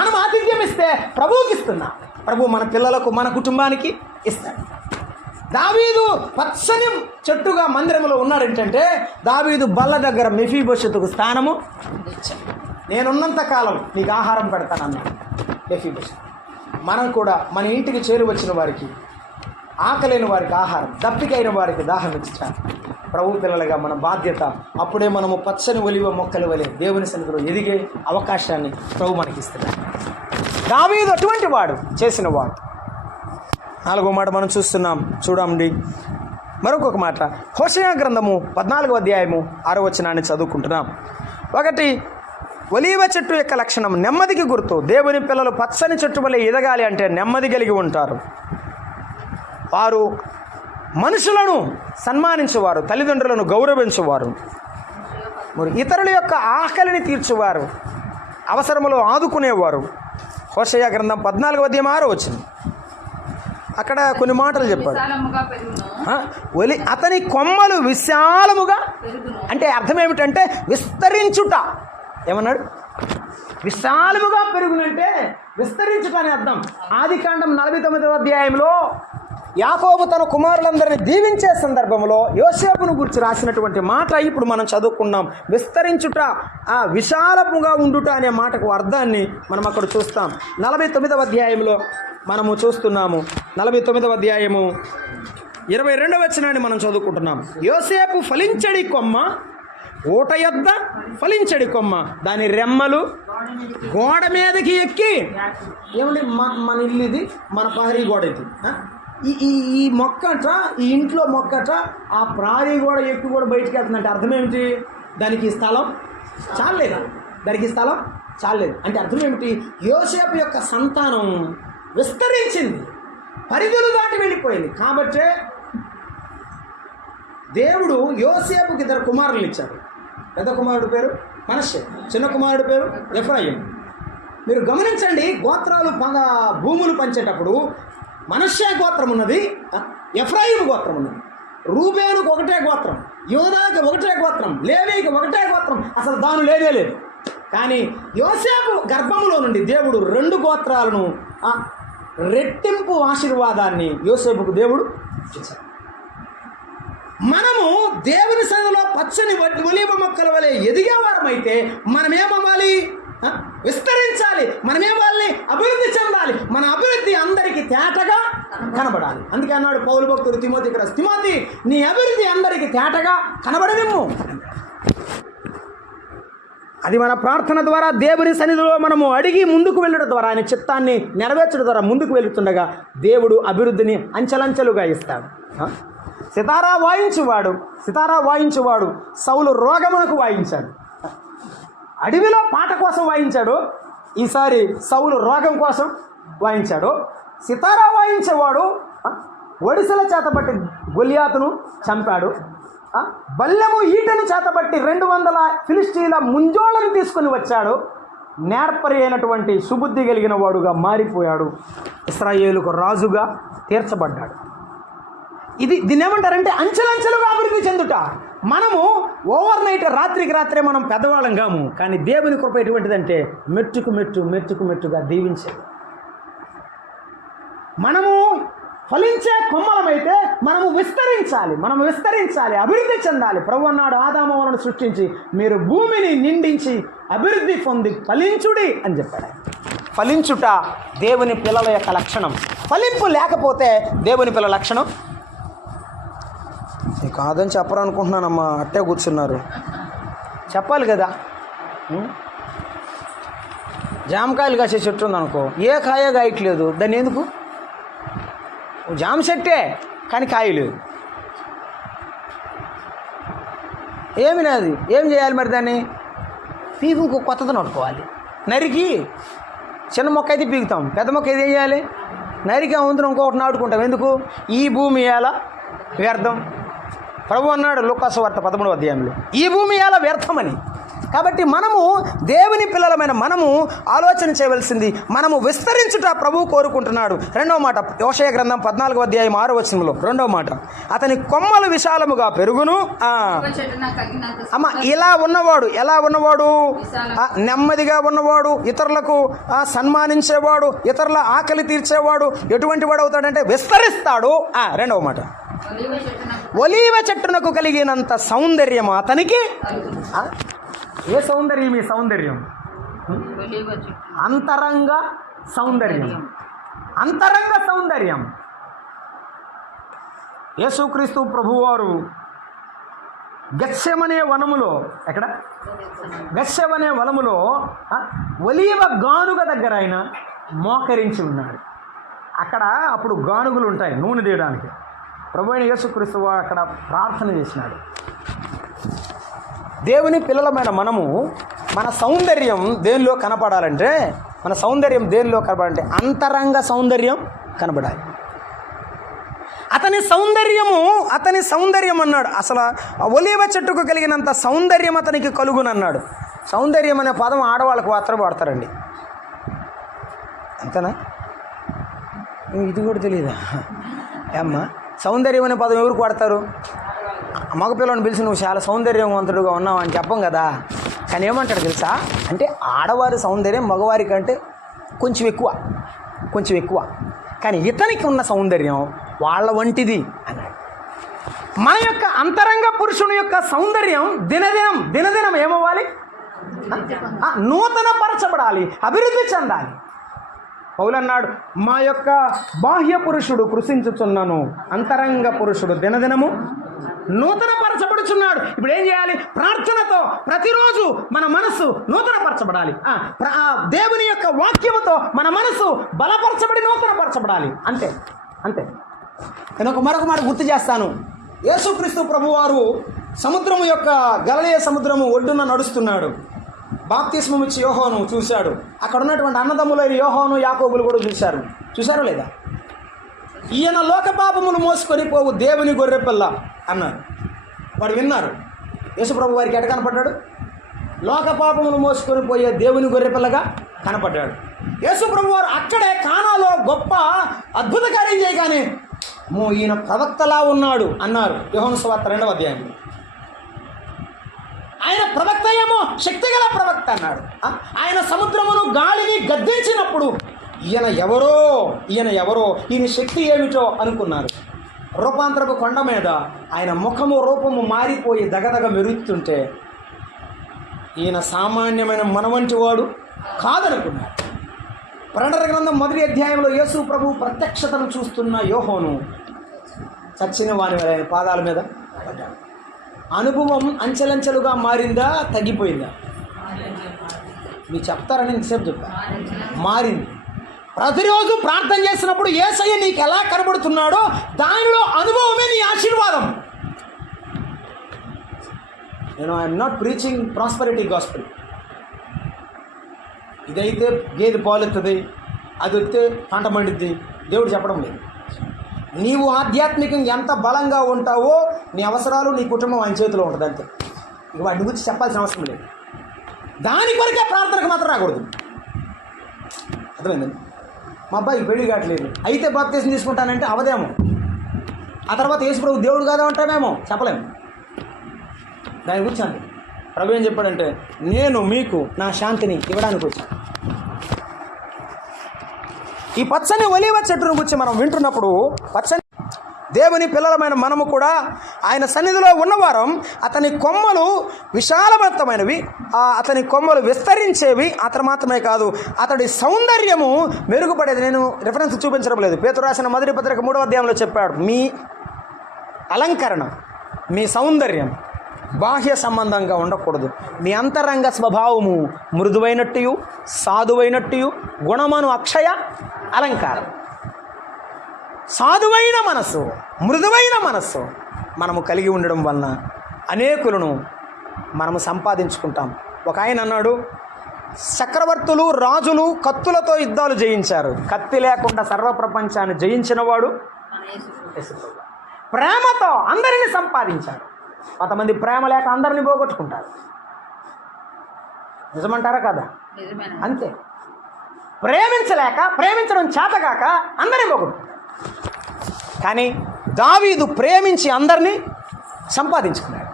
మనం ఆతిథ్యం ఇస్తే ప్రభువుకి ఇస్తున్నాం, ప్రభు మన పిల్లలకు మన కుటుంబానికి ఇస్తాడు. దావీదు పచ్చని చెట్టుగా మందిరంలో ఉన్నాడంటే, దావీదు బల్ల దగ్గర మెఫీబోషెతుకు స్థానము, నేనున్నంత కాలం నీకు ఆహారం పెడతానన్నాడు మెఫీబోషెతు. మనం కూడా మన ఇంటికి చేరువచ్చిన వారికి, ఆకలేని వారికి ఆహారం, దప్పికైన వారికి దాహం ఇచ్చాలి. ప్రభు పిల్లలుగా మన బాధ్యత. అప్పుడే మనము పచ్చని ఒలివ మొక్కల వలె దేవుని సన్నిధిలో ఎదిగే అవకాశాన్ని ప్రభు మనకి ఇస్తున్నాడు. దావీదు అటువంటి వాడు, చేసిన వాడు. 4వ మాట మనం చూస్తున్నాం, చూడండి. మరొక మాట, హోషేయ గ్రంథము 14వ అధ్యాయము 6వ వచనాన్ని చదువుకుంటున్నాం. 1 ఒలీవ చెట్టు యొక్క లక్షణం నెమ్మదికి గుర్తు. దేవుని పిల్లలు పచ్చని చెట్టు వలె ఎదగాలి అంటే నెమ్మది కలిగి ఉంటారు. వారు మనుషులను సన్మానించేవారు, తల్లిదండ్రులను గౌరవించేవారు, మరి ఇతరుల యొక్క ఆకలిని తీర్చేవారు, అవసరములో ఆదుకునేవారు. హోషేయ గ్రంథం 14వ అధ్యాయం 6వ వచనం. అక్కడ కొన్ని మాటలు చెప్పాడు. అతని కొమ్మలు విశాలముగా, అంటే అర్థం ఏమిటంటే విస్తరించుట. ఏమన్నాడు? విశాలముగా పెరుగునంటే విస్తరించుట అని అర్థం. ఆదికాండం 49వ అధ్యాయంలో యాకోబు తన కుమారులందరినీ దీవించే సందర్భంలో యోసేపును గురించి రాసినటువంటి మాట ఇప్పుడు మనం చదువుకున్నాం. విస్తరించుట, ఆ విశాలముగా ఉండుట అనే మాటకు అర్థాన్ని మనం అక్కడ చూస్తాం. 49వ అధ్యాయంలో మనము చూస్తున్నాము. 49వ అధ్యాయము 22వ వచనాన్ని మనం చదువుకుంటున్నాం. యోసేపు ఫలించడి కొమ్మ, ఊట యొద్ద ఫలించడి కొమ్మ, దాని రెమ్మలు గోడ మీదకి ఎక్కి. ఏమండి, మన ఇల్లు ఇది, మన ప్రహరీ గోడ ఇది. ఈ మొక్కట, ఈ ఇంట్లో మొక్కట ఆ ప్రహరీ గోడ ఎక్కి కూడా బయటికి వెళ్తుందంటే అర్థం ఏమిటి? దానికి స్థలం చాలేదా? దానికి స్థలం చాలేదు. అంటే అర్థం ఏమిటి? యోసేపు యొక్క సంతానం విస్తరించింది, పరిధులు దాటి వెళ్ళిపోయింది. కాబట్టే దేవుడు యోసేపుకి 2 కుమారులు ఇచ్చాడు. పెద్ద కుమారుడు పేరు మనష్షే, చిన్న కుమారుడు పేరు ఎఫ్రాయిం. మీరు గమనించండి, గోత్రాలు భూములు పంచేటప్పుడు మనష్షే గోత్రం ఉన్నది, ఎఫ్రాయిం గోత్రం ఉన్నది. రూబేనుకు ఒకటే గోత్రం, యోదాకి ఒకటే గోత్రం, లేవీకి ఒకటే గోత్రం. అసలు దాని లేదే లేదు. కానీ యోసేపు గర్భములో నుండి దేవుడు 2 గోత్రాలను రెట్టింపు ఆశీర్వాదాన్ని యోసేపుకు దేవుడు ఇచ్చాడు. మనము దేవుని సన్నిధిలో పచ్చని ఒలీవ మొక్కల వలె ఎదిగేవారమైతే మనమేమవ్వాలి? విస్తరించాలి. మనమేమవ్వాలి? అభివృద్ధి చెందాలి. మన అభివృద్ధి అందరికీ తేటగా కనబడాలి. అందుకే అన్నాడు పౌలు భక్తుడు తిమోతికి రాసి, తిమోతి నీ అభివృద్ధి అందరికీ తేటగా కనబడనిమ్ము. అది మన ప్రార్థన ద్వారా దేవుని సన్నిధిలో మనము అడిగి ముందుకు వెళ్ళడం ద్వారా, ఆయన చిత్తాన్ని నెరవేర్చడం ద్వారా ముందుకు వెళుతుండగా దేవుడు అభివృద్ధిని అంచెలంచెలుగా ఇస్తాడు. సితారా వాయించువాడు సౌలు రోగమునకు వాయించాడు. అడవిలో పాట కోసం వాయించాడు, ఈసారి సౌలు రోగం కోసం వాయించాడు. సితారా వాయించేవాడు ఒడిసెల చేతబట్టి గొలియాతును చంపాడు. బల్లెము ఈటను చేతబట్టి 200 ఫిలిస్టీల ముంజోళ్ళను తీసుకుని వచ్చాడు. నేర్పరి అయినటువంటి సుబుద్ధి కలిగిన వాడుగా మారిపోయాడు. ఇశ్రాయేలుకు రాజుగా తీర్చబడ్డాడు. దీన్ని ఏమంటారంటే అంచెలంచెలుగా అభివృద్ధి చెందుట. మనము ఓవర్ నైట్ రాత్రికి రాత్రే మనం పెద్దవాళ్ళం కాము. కానీ దేవుని కృప ఎటువంటిదంటే మెట్టుగా దీవించేది. మనము ఫలించే కొమ్మలమైతే మనము విస్తరించాలి, అభివృద్ధి చెందాలి. ప్రభువు అన్నాడు, ఆదామవలను సృష్టించి మీరు భూమిని నిండించి అభివృద్ధి పొంది ఫలించుడి అని చెప్పాడు. ఫలించుట దేవుని పిల్లల యొక్క లక్షణం. ఫలింపు లేకపోతే దేవుని పిల్లల లక్షణం కాదని చెప్పరనుకుంటున్నానమ్మా. అట్టే కూర్చున్నారు, చెప్పాలి కదా. జామకాయలు కాసే చెట్టు ఉందనుకో, ఏ కాయ కాయట్లేదు, దాన్ని ఎందుకు? జామ చెట్టే కానీ కాయ లేదు. ఏమి లేదు, ఏం చేయాలి మరి? దాన్ని పీకు ఇంకో కొత్తది నట్టుకోవాలి. నరికి చిన్న మొక్క అయితే పీకుతాం, పెద్ద మొక్క అయితే ఏం చేయాలి? నరికి వంతున ఇంకొకటి నాటుకుంటాం. ఎందుకు? ఈ భూమి ఎలా వ్యర్థం. ప్రభు అన్నాడు లూకాసు వార్త 13వ అధ్యాయంలో, ఈ భూమి ఎలా వ్యర్థమని. కాబట్టి మనము దేవుని పిల్లలమైన మనము ఆలోచన చేయవలసింది, మనము విస్తరించుట ప్రభువు కోరుకుంటున్నాడు. 2వ మాట యోషయ గ్రంథం 14వ అధ్యాయం 6వ వచనంలో 2వ మాట, అతని కొమ్మలు విశాలముగా పెరుగును. అమ్మ, ఇలా ఉన్నవాడు ఎలా ఉన్నవాడు? నెమ్మదిగా ఉన్నవాడు, ఇతరులకు సన్మానించేవాడు, ఇతరుల ఆకలి తీర్చేవాడు. ఎటువంటి వాడు అవుతాడంటే విస్తరిస్తాడు. 2వ మాట, ఒలీవ చెట్టునకు కలిగినంత సౌందర్యం అతనికి. ఏ సౌందర్యం? ఈ సౌందర్యం అంతరంగ సౌందర్యం. యేసుక్రీస్తు ప్రభువారు గెత్సెమనే వనములో, గెత్సెమనే వనములో ఒలీవ గానుగ దగ్గర ఆయన మోకరించి ఉన్నాడు. అక్కడ అప్పుడు గానుగులు ఉంటాయి నూనె తీయడానికి. ప్రభు అయిన యేసుక్రీస్తు అక్కడ ప్రార్థన చేసినాడు. దేవుని పిల్లలమైన మనము మన సౌందర్యం దేనిలో కనపడాలంటే, అంతరంగ సౌందర్యం కనబడాలి. అతని సౌందర్యం అన్నాడు. అసలు ఒలీవ చెట్టుకు కలిగినంత సౌందర్యం అతనికి కలుగునన్నాడు. సౌందర్యం అనే పదం ఆడవాళ్ళకు మాత్రం వాడతారండి, అంతేనా? ఇది కూడా తెలియదా అమ్మా? సౌందర్యం అనే పదం ఎవరికి వాడతారు? మగపిల్లని పిలిచి నువ్వు చాలా సౌందర్యవంతుడుగా ఉన్నావు అని చెప్పం కదా. కానీ ఏమంటాడు తెలుసా? అంటే ఆడవారి సౌందర్యం మగవారి కంటే కొంచెం ఎక్కువ, కానీ ఇతనికి ఉన్న సౌందర్యం వాళ్ళ వంటిది అన్నాడు. మన యొక్క అంతరంగ పురుషుని యొక్క సౌందర్యం దినదినం ఏమవ్వాలి? నూతన పరచబడాలి, అభివృద్ధి చెందాలి. పౌలు అన్నాడు, మా యొక్క బాహ్య పురుషుడు కృషించుచున్నాను, అంతరంగ పురుషుడు దినదినము నూతన పరచబడుచున్నాడు. ఇప్పుడు ఏం చేయాలి? ప్రార్థనతో ప్రతిరోజు మన మనస్సు నూతన పరచబడాలి. దేవుని యొక్క వాక్యముతో మన మనస్సు బలపరచబడి నూతన పరచబడాలి. అంతే. నేను మరొక మాట గుర్తు చేస్తాను. యేసుక్రీస్తు ప్రభువారు సముద్రము యొక్క గలిలయ సముద్రము ఒడ్డున నడుస్తున్నాడు. బాప్తిస్మం ఇచ్చి యోహాను చూశాడు. అక్కడ ఉన్నటువంటి అన్నదమ్ములైన యోహాను యాకోబులు కూడా చూశారో లేదా? ఈయన లోక పాపములు మోసుకొని పోవు దేవుని గొర్రెపిల్ల అన్నారు. వాడు విన్నారు. యేసుప్రభు వారికి ఎట కనపడ్డాడు? లోక పాపములు మోసుకొని పోయే దేవుని గొర్రెపిల్లగా కనపడ్డాడు. యేసుప్రభు వారు అక్కడే కానాలో గొప్ప అద్భుత కార్యం చేయగానే ఈయన ప్రవక్తలా ఉన్నాడు అన్నారు. యోహాను సువార్త 2వ అధ్యాయంలో. ఆయన ప్రవక్త ఏమో శక్తిగల ప్రవక్త అన్నాడు. ఆయన సముద్రమును గాలిని గద్దించినప్పుడు ఈయన ఎవరో ఈయన శక్తి ఏమిటో అనుకున్నారు. రూపాంతరపు కొండ మీద ఆయన ముఖము రూపము మారిపోయి దగదగ మెరుగుతుంటే ఈయన సామాన్యమైన మన వంటి వాడు కాదనుకున్నాడు. ప్రకటన గ్రంథం 1వ అధ్యాయంలో యేసు ప్రభు ప్రత్యక్షతను చూస్తున్న యోహాను చచ్చిన వాని ఆయన పాదాల మీద పడ్డాడు. అనుభవం అంచెలంచెలుగా మారిందా, తగ్గిపోయిందా? మీరు చెప్తారని ఇంతసేపు చెప్పా. మారింది. ప్రతిరోజు ప్రార్థన చేసినప్పుడు యేసయ్య నీకు ఎలా కనబడుతున్నాడో దానిలో అనుభవమే నీ ఆశీర్వాదం. I'm not preaching prosperity gospel. ఇదైతే గేదె పాలెత్తుంది, అది వస్తే పంట మండిద్ది దేవుడు చెప్పడం లేదు. నీవు ఆధ్యాత్మికంగా ఎంత బలంగా ఉంటావో నీ అవసరాలు నీ కుటుంబం ఆయన చేతిలో ఉంటుంది అంతే. ఇక వాటి గురించి చెప్పాల్సిన అవసరం లేదు. దాని కొరకే ప్రార్థనకు మాత్రం రాకూడదు. అర్థమైందండి? మా అబ్బాయికి పెళ్లి కావట్లేదు, అయితే బాప్తిసం తీసుకుంటానంటే అవదేమో. ఆ తర్వాత యేసుప్రభు దేవుడు కాదా అంటామేమో, చెప్పలేము. దాని గురించి అంతే. ప్రభు ఏం చెప్పాడంటే, నేను మీకు నా శాంతిని ఇవ్వడానికి వచ్చాను. ఈ పచ్చని ఒలీవ చెట్టును గురించి మనం వింటున్నప్పుడు, పచ్చని దేవుని పిల్లలమైన మనము కూడా ఆయన సన్నిధిలో ఉన్నవారం. అతని కొమ్మలు విశాలవంతమైనవి, అతని కొమ్మలు విస్తరించేవి. అతను మాత్రమే కాదు, అతడి సౌందర్యము మెరుగుపడేది. నేను రిఫరెన్స్ చూపించడం లేదు. పేతురు రాసిన 1వ పత్రిక 3వ అధ్యాయంలో చెప్పాడు, మీ అలంకరణ, మీ సౌందర్యం బాహ్య సంబంధంగా ఉండకూడదు. మీ అంతరంగ స్వభావము మృదువైనట్టు, సాధువైనట్టు, గుణమను అక్షయ అలంకారం. సాధువైన మనస్సు, మృదువైన మనస్సు మనము కలిగి ఉండడం వలన అనేకులను మనము సంపాదించుకుంటాం. ఒక ఆయన అన్నాడు, చక్రవర్తులు, రాజులు కత్తులతో యుద్ధాలు జయించారు, కత్తి లేకుండా సర్వప్రపంచాన్ని జయించినవాడు యేసుప్రభు. ప్రేమతో అందరిని సంపాదించాడు. కొంతమంది ప్రేమ లేక అందరిని పోగొట్టుకుంటారు. నిజమంటారా కదా? అంతే. ప్రేమించలేక, ప్రేమించడం చేతగాక అందరినీ పోగొట్టుకుంటారు. కానీ దావీదు ప్రేమించి అందరినీ సంపాదించుకున్నాడు.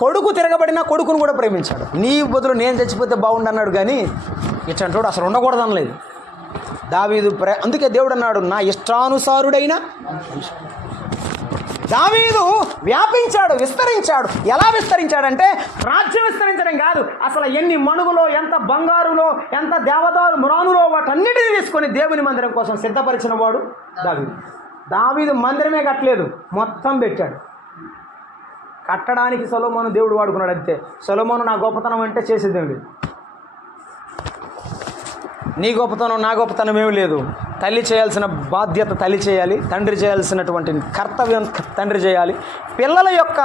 కొడుకు తిరగబడినా కొడుకును కూడా ప్రేమించాడు. నీ బదులు నేను చచ్చిపోతే బాగుండు అన్నాడు, కానీ ఇట్లాంటి అసలు ఉండకూడదు అనలేదు దావీదు. అందుకే దేవుడు అన్నాడు, నా ఇష్టానుసారుడైన. దావీదు వ్యాపించాడు, విస్తరించాడు. ఎలా విస్తరించాడంటే రాజ్యం విస్తరించడం కాదు, అసలు ఎన్ని మణుగులో, ఎంత బంగారులో, ఎంత దేవదారు మ్రానులో వాటన్నిటిని తీసుకొని దేవుని మందిరం కోసం సిద్ధపరిచిన వాడు దావీదు. దావీదు మందిరమే కట్టలేదు, మొత్తం పెట్టాడు. కట్టడానికి సొలొమోను దేవుడు వాడుకున్నాడు అంతే. సొలొమోను నా గొప్పతనం అంటే చేసేదేం లేదు. నీ గొప్పతనం నా గొప్పతనం ఏమి లేదు. తల్లి చేయాల్సిన బాధ్యత తల్లి చేయాలి, తండ్రి చేయాల్సినటువంటి కర్తవ్యం తండ్రి చేయాలి. పిల్లల యొక్క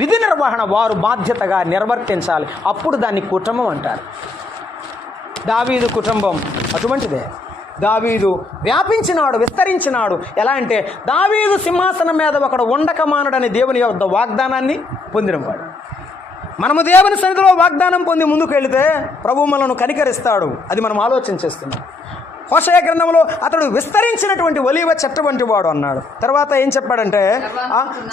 విధి నిర్వహణ వారు బాధ్యతగా నిర్వర్తించాలి. అప్పుడు దాన్ని కుటుంబం అంటారు. దావీదు కుటుంబం అటువంటిదే. దావీదు వ్యాపించినాడు, విస్తరించినాడు. ఎలా అంటే దావీదు సింహాసనం మీద ఒకడు ఉండక మానడని దేవుని యొక్క వాగ్దానాన్ని పొందినవాడు. మనము దేవుని సన్నిధిలో వాగ్దానం పొంది ముందుకు వెళితే ప్రభువు మనను కనికరిస్తాడు. అది మనం ఆలోచన చేస్తున్నాం. హోషేయ గ్రంథంలో అతడు విస్తరించినటువంటి ఒలీవ చెట్టు వంటి వాడు అన్నాడు. తర్వాత ఏం చెప్పాడంటే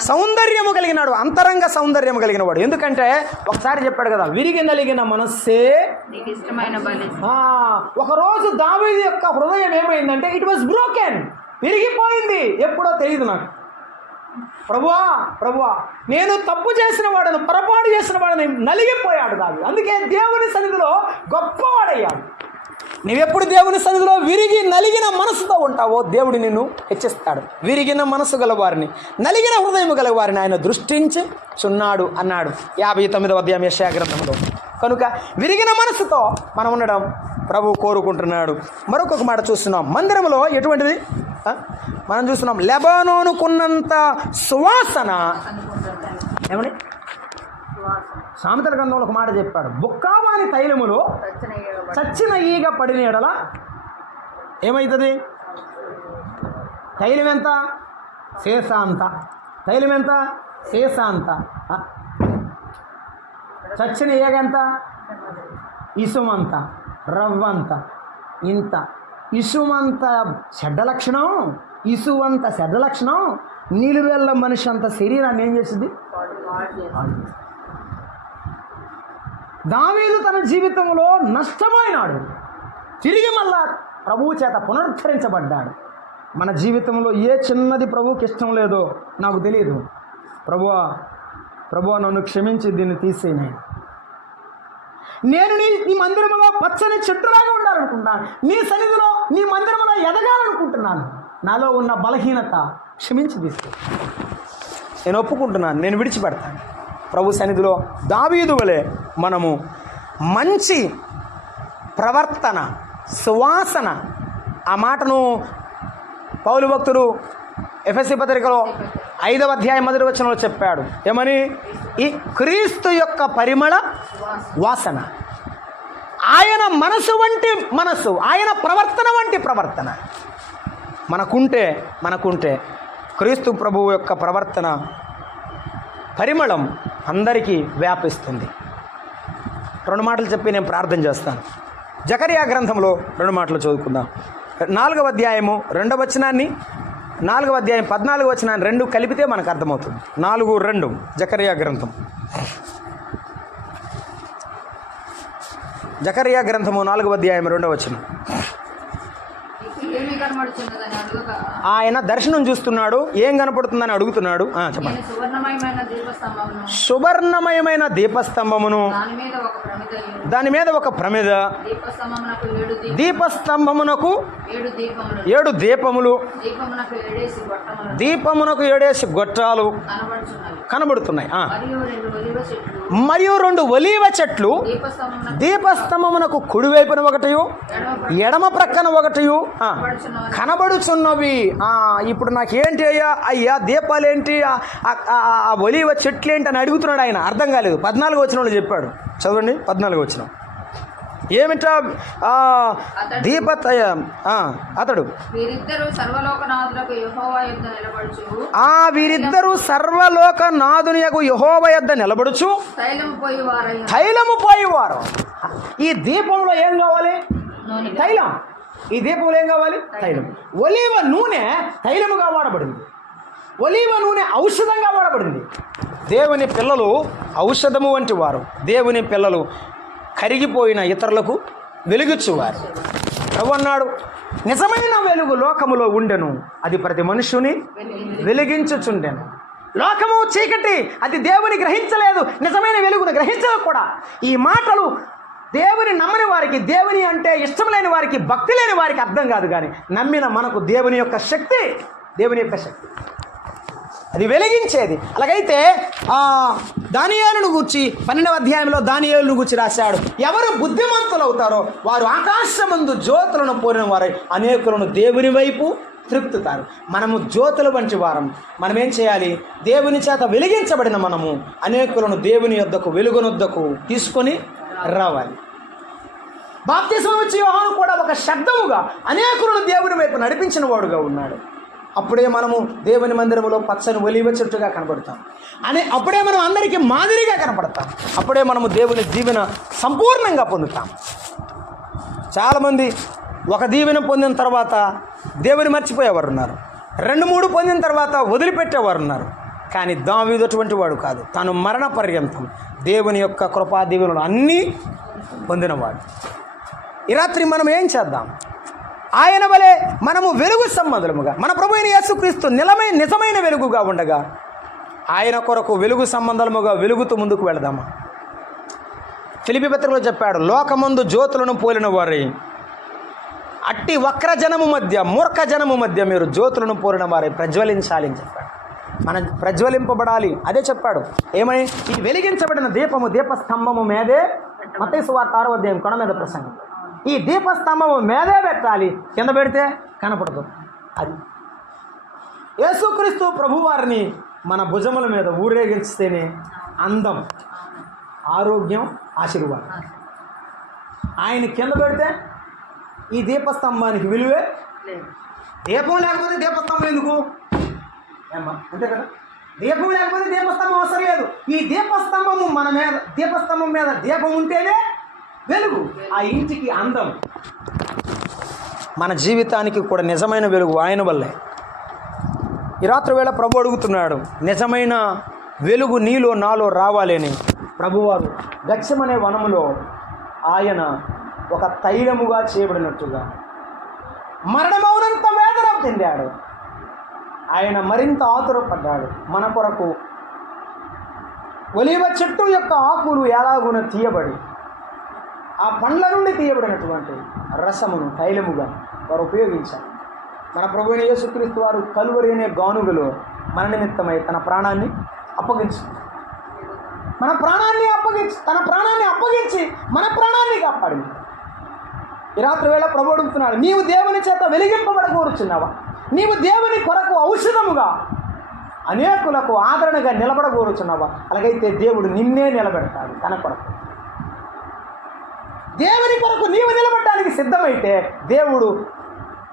సౌందర్యము కలిగినాడు, అంతరంగ సౌందర్యము కలిగిన వాడు. ఎందుకంటే ఒకసారి చెప్పాడు కదా, విరిగి నలిగిన మనస్సే. ఒకరోజు దావీదు యొక్క హృదయం ఏమైందంటే ఇట్ వాజ్ బ్రోకెన్, విరిగిపోయింది. ఎప్పుడో తెలియదు నాకు. ప్రభువా నేను తప్పు చేసిన వాడను, పొరపాటు చేసిన వాడని నలిగిపోయాడు దావీదు. అందుకే దేవుని సన్నిధిలో గొప్పవాడయ్యాడు. నీవెప్పుడు దేవుని సన్నిధిలో విరిగి నలిగిన మనసుతో ఉంటావో దేవుడు నిన్ను హెచ్చిస్తాడు. విరిగిన మనసు గలవారిని, నలిగిన హృదయం గలవారిని ఆయన దృష్టించి చున్నాడు అన్నాడు 59వ అధ్యాయం యెషయా గ్రంథంలో. కనుక విరిగిన మనసుతో మనం ఉండడం ప్రభువు కోరుకుంటున్నాడు. మరొక మాట చూస్తున్నాం, మందిరంలో ఎటువంటిది మనం చూస్తున్నాం, లెబానోనుకున్నంత సువాసన. ఏమండి సామెతల గ్రంథంలో ఒక మాట చెప్పాడు, బుక్కావాని తైలములో చచ్చిన ఈగ పడిన ఎడల ఏమవుతుంది? తైలం ఎంత? శేషాంత. తైలం ఎంత? శేషాంత. చచ్చిన ఈగ ఎంత? ఇసుమంత, రవ్వంత, ఇంత. ఇసుమంత చెడ్డ లక్షణం, ఇసువంత చెడ్డ లక్షణం నిలువెల్ల మనిషి అంత శరీరాన్ని ఏం చేసింది? దావీదు తన జీవితంలో నష్టపోయినాడు, తిరిగి మళ్ళా ప్రభువు చేత పునరుద్ధరించబడ్డాడు. మన జీవితంలో ఏ చిన్నది ప్రభువుకి ఇష్టం లేదో నాకు తెలియదు. ప్రభువా నన్ను క్షమించి దీన్ని తీసేయి. నేను నీ మందిరంలో పచ్చని చెట్టులాగా ఉండాలనుకుంటున్నాను, నీ సన్నిధిలో నీ మందిరంలో ఎదగాలనుకుంటున్నాను. నాలో ఉన్న బలహీనత క్షమించి తీసుకో, నేను ఒప్పుకుంటున్నాను, నేను విడిచిపెడతాను. ప్రభు సన్నిధిలో దావీదు వలె మనము మంచి ప్రవర్తన, సువాసన, ఆ మాటను పౌలు భక్తుడు ఎఫెసీ పత్రికలో 5వ అధ్యాయం 1వ వచనంలో చెప్పాడు. ఏమని? ఈ క్రీస్తు యొక్క పరిమళ వాసన, ఆయన మనసు వంటి మనసు, ఆయన ప్రవర్తన వంటి ప్రవర్తన మనకుంటే క్రీస్తు ప్రభువు యొక్క ప్రవర్తన పరిమళం అందరికీ వ్యాపిస్తుంది. 2 మాటలు చెప్పి నేను ప్రార్థన చేస్తాను. జకరియా గ్రంథంలో 2 మాటలు చదువుకుందాం. 4వ అధ్యాయము 2వ వచనాన్ని, 4వ అధ్యాయం 14వ వచనాన్ని 2 కలిపితే మనకు అర్థమవుతుంది. 4:2 జకరియా గ్రంథం. జకరియా గ్రంథము 4వ అధ్యాయం 2వ వచనం. ఆయన దర్శనం చూస్తున్నాడు, ఏం కనపడుతుందని అడుగుతున్నాడు. చెప్పండి. సువర్ణమయమైన దీపస్తంభమును, దాని మీద ఒక ప్రమిద, దీపస్తంభమునకు 7 దీపములు, దీపమునకు 7 గొట్టాలు కనబడుతున్నాయి. మరియు 2 ఒలీవ చెట్లు దీపస్తంభమునకు కుడివైపున ఒకటియు ఎడమ ప్రక్కన ఒకటియు కనబడుచున్నవి. ఇప్పుడు నాకేంటి అయ్యా దీపాలేంటి, ఆ ఒలీవ చెట్లు ఏంటి అని అడుగుతున్నాడు ఆయన. అర్థం కాలేదు. 14వ వచనంలో చెప్పాడు. చదవండి 14వ వచనం. ఏమిటా అతడు వీరిద్దరూ సర్వలోకనాథునియగు యెహోవా యొద్ద నిలబడుచు తైలము పోయేవారు. ఈ దీపంలో ఏం కావాలి? తైలం. ఈ దీపంలో ఏం కావాలి? తైలం. ఒలీవ నూనె తైలముగా వాడబడింది, ఒలీవ నూనె ఔషధంగా వాడబడింది. దేవుని పిల్లలు ఔషధము వంటి వారు. దేవుని పిల్లలు కరిగిపోయిన ఇతరులకు వెలుగుచ్చువారు. ప్రభు అన్నాడు, నిజమైన వెలుగు లోకములో ఉండెను, అది ప్రతి మనుషుని వెలిగించుచుండెను. లోకము చీకటి, అది దేవుని గ్రహించలేదు, నిజమైన వెలుగును గ్రహించదు కూడా. ఈ మాటలు దేవుని నమ్మని వారికి, దేవుని అంటే ఇష్టం లేని వారికి, భక్తి లేని వారికి అర్థం కాదు. కానీ నమ్మిన మనకు దేవుని యొక్క శక్తి, దేవుని యొక్క శక్తి అది వెలిగించేది. అలాగైతే దానియేలును గూర్చి 12వ అధ్యాయంలో దానియేలును గూర్చి రాశాడు. ఎవరు బుద్ధిమంతులు అవుతారో వారు ఆకాశమందు జ్యోతులను పోలిన వారై అనేకులను దేవుని వైపు త్రిప్పుతారు. మనము జ్యోతుల వంటి వారం. మనం ఏం చేయాలి? దేవుని చేత వెలిగించబడిన మనము అనేకులను దేవుని యొద్దకు, వెలుగునొద్దకు తీసుకొని రావాలి. బాప్తిస్మం ఇచ్చే యోహాను కూడా ఒక శబ్దముగా అనేకులను దేవుని వైపు నడిపించిన వాడుగా ఉన్నాడు. అప్పుడే మనము దేవుని మందిరంలో పచ్చని ఒలీవ చెట్టుగా కనబడతాం. అప్పుడే మనం అందరికీ మాదిరిగా కనపడతాం. అప్పుడే మనము దేవుని దీవెన సంపూర్ణంగా పొందుతాం. చాలామంది ఒక దీవెన పొందిన తర్వాత దేవుని మర్చిపోయేవారు ఉన్నారు, 2-3 పొందిన తర్వాత వదిలిపెట్టేవారు ఉన్నారు. కానీ దావీదు అటువంటి వాడు కాదు. తాను మరణ పర్యంతం దేవుని యొక్క కృపా దీవెనలు అన్నీ పొందినవాడు. ఈ రాత్రి మనం ఏం చేద్దాం? ఆయన వలె మనము వెలుగు సంబంధముగా, మన ప్రభు అయిన యేసుక్రీస్తు నిజమైన వెలుగుగా ఉండగా ఆయన కొరకు వెలుగు సంబంధముగా వెలుగుతూ ముందుకు వెళదామా? ఫిలిప్పీ పత్రికలో చెప్పాడు, లోకమందు జ్యోతులను పోలిన వారై అట్టి వక్ర జనము మధ్య, మూర్ఖ జనము మధ్య మీరు జ్యోతులను పోలిన వారై ప్రజ్వలించాలి అని చెప్పాడు. మనం ప్రజ్వలింపబడాలి. అదే చెప్పాడు. ఏమని? ఈ వెలిగించబడిన దీపస్తంభము మీదే, మత్తయి సువార్త 6వ అధ్యాయం కొండ మీద ప్రసంగం. ఈ దీపస్తంభము మీదే పెట్టాలి, కింద పెడితే కనపడదు. అది యేసుక్రీస్తు ప్రభువారిని మన భుజముల మీద ఊరేగించితేనే అందం. ఆరోగ్యం, ఆశీర్వాదం. ఆయన కింద పెడితే ఈ దీపస్తంభానికి విలువే లేదు. దీపం లేకపోతే దీపస్తంభం ఎందుకు? ఏమ్మా అంతే కదా, దీపం లేకపోతే దీపస్తంభం అవసరం లేదు. ఈ దీపస్తంభము మన మీద, దీపస్తంభం మీద దీపం ఉంటేనే వెలుగు, ఆ ఇంటికి అందం. మన జీవితానికి కూడా నిజమైన వెలుగు ఆయన వల్లే. ఈ రాత్రి వేళ ప్రభు అడుగుతున్నాడు, నిజమైన వెలుగు నీలో నాలో రావాలి అని. ప్రభువారు గచ్చమనే వనములో ఆయన ఒక తైలముగా చేయబడినట్టుగా మరణమౌనంత వేదన చెందాడు. ఆయన మరింత ఆతురపడ్డాడు మన కొరకు. ఒలీవ చెట్టు యొక్క ఆకులు ఎలాగున తీయబడి ఆ పండ్ల నుండి తీయబడినటువంటి రసమును తైలముగా వారు ఉపయోగించారు. మన ప్రభువైన యేసుక్రీస్తు వారు కలువరి అనే గానుగలో మన నిమిత్తమై తన ప్రాణాన్ని అప్పగించి తన ప్రాణాన్ని అప్పగించి మన ప్రాణాన్ని కాపాడింది. ఈ రాత్రి వేళ ప్రభు అడుగుతున్నాడు, నీవు దేవుని చేత వెలిగింపబడకూరుచున్నావా? నీవు దేవుని కొరకు ఔషధముగా అనేకులకు ఆదరణగా నిలబడకూరుచున్నావా? అలాగైతే దేవుడు నిన్నే నిలబెడతాడు తన కొరకు. దేవుని కొరకు నీవు నిలబడడానికి సిద్ధమైతే దేవుడు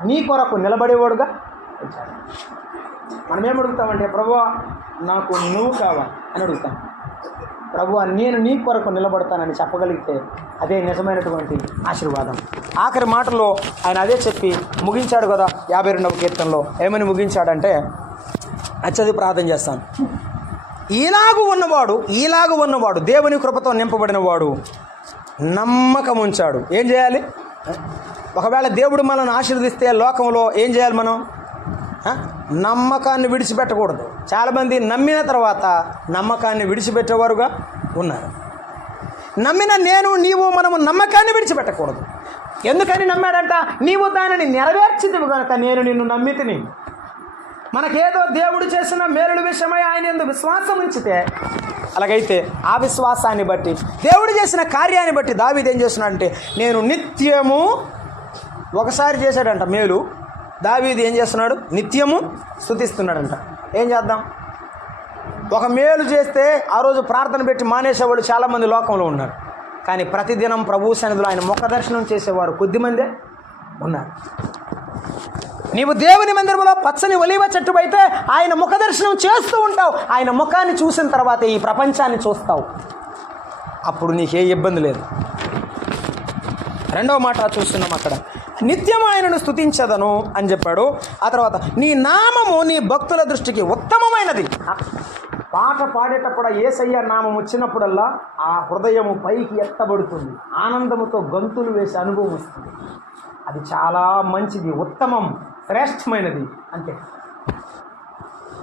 నీ కొరకు నిలబడేవాడుగా వచ్చాడు. మనం ఏమడుగుతామంటే, ప్రభువా నాకు నువ్వు కావాలి అని అడుగుతాం. ప్రభువా నేను నీ కొరకు నిలబడతానని చెప్పగలిగితే అదే నిజమైనటువంటి ఆశీర్వాదం. ఆఖరి మాటల్లో ఆయన అదే చెప్పి ముగించాడు కదా. 52వ కీర్తనలో ఏమని ముగించాడంటే, అచ్చది ప్రార్థన చేస్తాను. ఈలాగు ఉన్నవాడు దేవుని కృపతో నింపబడిన వాడు నమ్మకం ఉంచాడు. ఏం చేయాలి? ఒకవేళ దేవుడు మనల్ని ఆశీర్వదిస్తే లోకంలో ఏం చేయాలి? మనం నమ్మకాన్ని విడిచిపెట్టకూడదు. చాలామంది నమ్మిన తర్వాత నమ్మకాన్ని విడిచిపెట్టేవారుగా ఉన్నారు. నమ్మిన మనము నమ్మకాన్ని విడిచిపెట్టకూడదు. ఎందుకని నమ్మాడంట? నీవు దానిని నెరవేర్చితివి కనుక నేను నిన్ను నమ్మితిని. మనకేదో దేవుడు చేసిన మేలుల విషయమై ఆయన యందు విశ్వాసం ఉంచితే, అలాగైతే ఆ విశ్వాసాన్ని బట్టి దేవుడు చేసిన కార్యాన్ని బట్టి దావీదు ఏం చేస్తున్నాడంటే, నేను నిత్యము, ఒకసారి చేశాడంట మేలు, దావీదు ఏం చేస్తున్నాడు? నిత్యము స్తుతిస్తున్నాడంట. ఏం చేద్దాం? ఒక మేలు చేస్తే ఆ రోజు ప్రార్థన పెట్టి మానేసేవాళ్ళు చాలామంది లోకంలో ఉన్నారు. కానీ ప్రతిదినం ప్రభు సన్నిధిలో ఆయన ముఖ దర్శనం చేసేవారు కొద్దిమందే ఉన్నారు. నీవు దేవుని మందిరంలో పచ్చని ఒలీవ చెట్టు అయితే ఆయన ముఖ దర్శనం చేస్తూ ఉంటావు. ఆయన ముఖాన్ని చూసిన తర్వాత ఈ ప్రపంచాన్ని చూస్తావు. అప్పుడు నీకే ఇబ్బంది లేదు. రెండవ మాట చూస్తున్నాం అక్కడ, నిత్యం ఆయనను స్తుతించదను అని చెప్పాడు. ఆ తర్వాత నీ నామము నీ భక్తుల దృష్టికి ఉత్తమమైనది. పాట పాడేటప్పుడు యేసయ్య నామం వచ్చినప్పుడల్లా ఆ హృదయము పైకి ఎత్తబడుతుంది, ఆనందముతో గంతులు వేసే అనుభవం వస్తుంది. అది చాలా మంచిది, ఉత్తమం, శ్రేష్టమైనది. అంతే.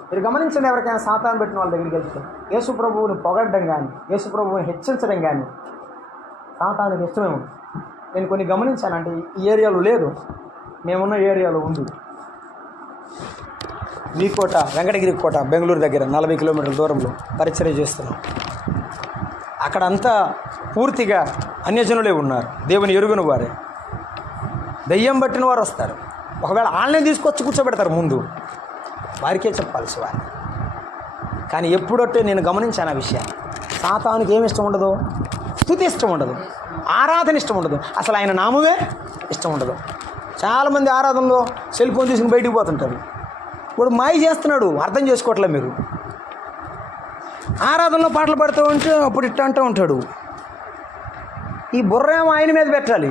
మీరు గమనించండి, ఎవరికైనా సాతాను పెట్టిన వాళ్ళ దగ్గరికి వెళ్తే యేసు ప్రభువుని పొగడ్డం కానీ యేసు ప్రభువుని హెచ్చరించడం కానీ సాతానుకి ఇష్టమే ఉంది. నేను కొన్ని గమనించానంటే ఈ ఏరియాలో లేదు, మేమున్న ఏరియాలో ఉంది. కోట, వెంకటగిరి కోట, బెంగళూరు దగ్గర 40 కిలోమీటర్ల దూరంలో పరిచర్య చేస్తున్నాం. అక్కడంతా పూర్తిగా అన్యజనులే ఉన్నారు, దేవుని ఎరుగని వారే. దెయ్యం పట్టిన వారు వస్తారు. ఒకవేళ వాళ్ళనే తీసుకొచ్చి కూర్చోబెడతారు ముందు, వారికే చెప్పాల్సి వారు. కానీ ఎప్పుడొట్టే నేను గమనించాను ఆ విషయాన్ని. సాతానుకి ఏమి ఇష్టం ఉండదు? స్తుతి ఇష్టం ఉండదు, ఆరాధన ఇష్టం ఉండదు, అసలు ఆయన నామమే ఇష్టం ఉండదు. చాలామంది ఆరాధనలో సెల్ ఫోన్ తీసుకుని బయటికి పోతుంటారు. ఇప్పుడు మాయ చేస్తున్నాడు, అర్థం చేసుకోవట్లే మీరు. ఆరాధనలో పాటలు పాడుతూ ఉంటే అప్పుడు ఇట్ట అంటూ ఉంటాడు. ఈ బుర్ర ఏమో ఆయన మీద పెట్టాలి,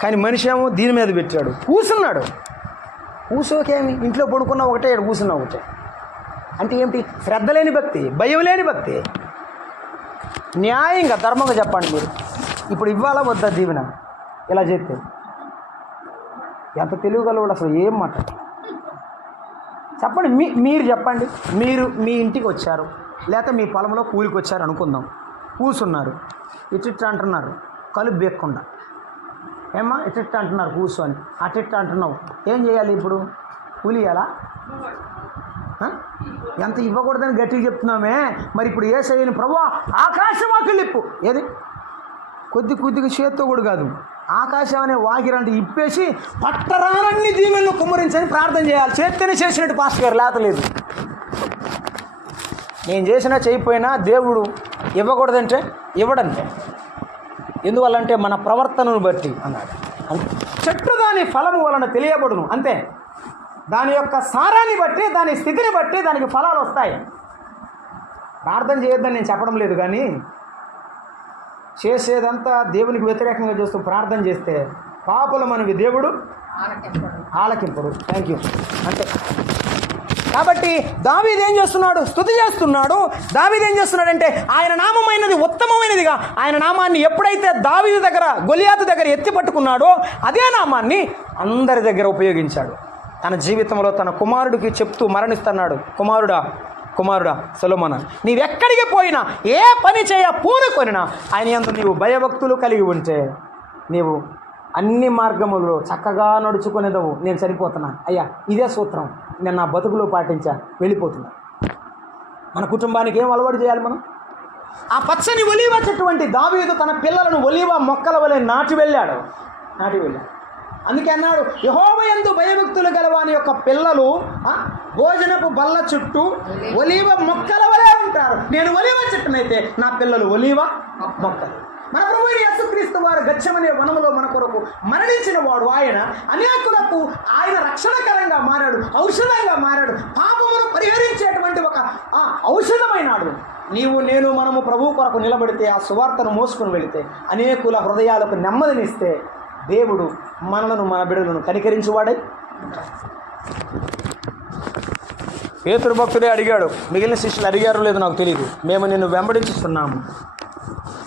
కానీ మనిషి ఏమో దీని మీద పెట్టాడు, కూసున్నాడు. కూసోకేమి, ఇంట్లో పడుకున్నా ఒకటే, ఇక్కడ కూసున్నా ఒకటే. అంటే ఏమిటి? శ్రద్ధ లేని భక్తి, భయం లేని భక్తి. న్యాయంగా ధర్మంగా చెప్పండి మీరు, ఇప్పుడు ఇవ్వాలా వద్దా దీవెన? ఇలా చేస్తే ఎంత తెలియగలవాడు అసలు? ఏం మాట చెప్పండి, మీరు చెప్పండి. మీరు మీ ఇంటికి వచ్చారు, లేకపోతే మీ పొలంలో కూలికి వచ్చారు అనుకుందాం. కూసున్నారు, ఇట్టిట్ట అంటున్నారు, కలుపు బేక్కుండా. ఏమ్మా ఇట్టిట్ట అంటున్నారు కూర్చొని, అట్టిట్ట అంటున్నావు, ఏం చేయాలి ఇప్పుడు? కూలియాలా? ఎంత ఇవ్వకూడదని గట్టిగా చెప్తున్నామే. మరి ఇప్పుడు ఏ చేయని ప్రభువా ఆకాశం వాకిలిప్పు, ఏది కొద్దిగా చేత్తో కూడా కాదు, ఆకాశం అనే వాకిరంటే ఇప్పేసి పట్టరాలన్నీ దీవెనలు కుమ్మరించని ప్రార్థన చేయాలి. చేస్తేనే చేసినట్టు పాస్టర్ గారు, లేతలేదు. నేను చేసినా చేయకపోయినా దేవుడు ఇవ్వకూడదంటే ఇవ్వడంటే. ఎందువల్లంటే మన ప్రవర్తనను బట్టి అన్నాడు. చెట్టు దాని ఫలము వలన తెలియబడును, అంతే. దాని యొక్క సారాన్ని బట్టి, దాని స్థితిని బట్టి దానికి ఫలాలు వస్తాయి. ప్రార్థన చేయొద్దని నేను చెప్పడం లేదు, కానీ చేసేదంతా దేవునికి వ్యతిరేకంగా చేస్తూ ప్రార్థన చేస్తే పాపుల మనకి దేవుడు ఆలకింపడు. Thank you. అంతే. కాబట్టి దావీదు ఏం చేస్తున్నాడు? స్తుతి చేస్తున్నాడు. దావీదు ఏం చేస్తున్నాడంటే ఆయన నామమైనది ఉత్తమమైనదిగా, ఆయన నామాన్ని ఎప్పుడైతే దావీదు దగ్గర గొలియాతు దగ్గర ఎత్తి పట్టుకున్నాడో అదే నామాన్ని అందరి దగ్గర ఉపయోగించాడు. తన జీవితంలో తన కుమారుడికి చెప్తూ మరణిస్తున్నాడు. కుమారుడా సొలొమోనా, నీవెక్కడికి పోయినా, ఏ పని పూనుకొనినా ఆయన యందు నీవు భయభక్తులు కలిగి ఉంటే నీవు అన్ని మార్గములలో చక్కగా నడుచుకునేదవు. నేను సరిపోతున్నా అయ్యా, ఇదే సూత్రం నేను నా బతుకులో పాటించా, వెళ్ళిపోతున్నా. మన కుటుంబానికి ఏం అలవాటు చేయాలి మనం? ఆ పచ్చని ఒలీవ చెట్టు వంటి దావీదు తన పిల్లలను ఒలీవ మొక్కల వలె నాటి వెళ్ళాడు. అందుకే అన్నాడు, యెహోవా యందు భయభక్తులు గలవాని యొక్క పిల్లలు భోజనపు బల్ల చుట్టూ ఒలీవ మొక్కల వలె ఉంటారు. నేను ఒలీవ చెట్టునైతే నా పిల్లలు ఒలీవ మొక్కలు. మన ప్రభువు యేసుక్రీస్తు వారు గెత్సేమనే వనములో మన కొరకు మరణించిన వాడు ఆయన. అనేకులకు ఆయన రక్షణకరంగా మారాడు, ఔషధంగా మారాడు, పాపమును పరిహరించేటువంటి ఒక ఔషధమైనాడు. మనము ప్రభువు కొరకు నిలబడితే, ఆ సువార్తను మోసుకుని వెళితే అనేకుల హృదయాలకు నెమ్మదినిస్తే దేవుడు మనలను, మన బిడ్డలను కనికరించువాడై. పేతురు భక్తుడే అడిగాడు, మిగిలిన శిష్యులు అడిగారో లేదో నాకు తెలియదు. మేము నిన్ను వెంబడించుతున్నాము,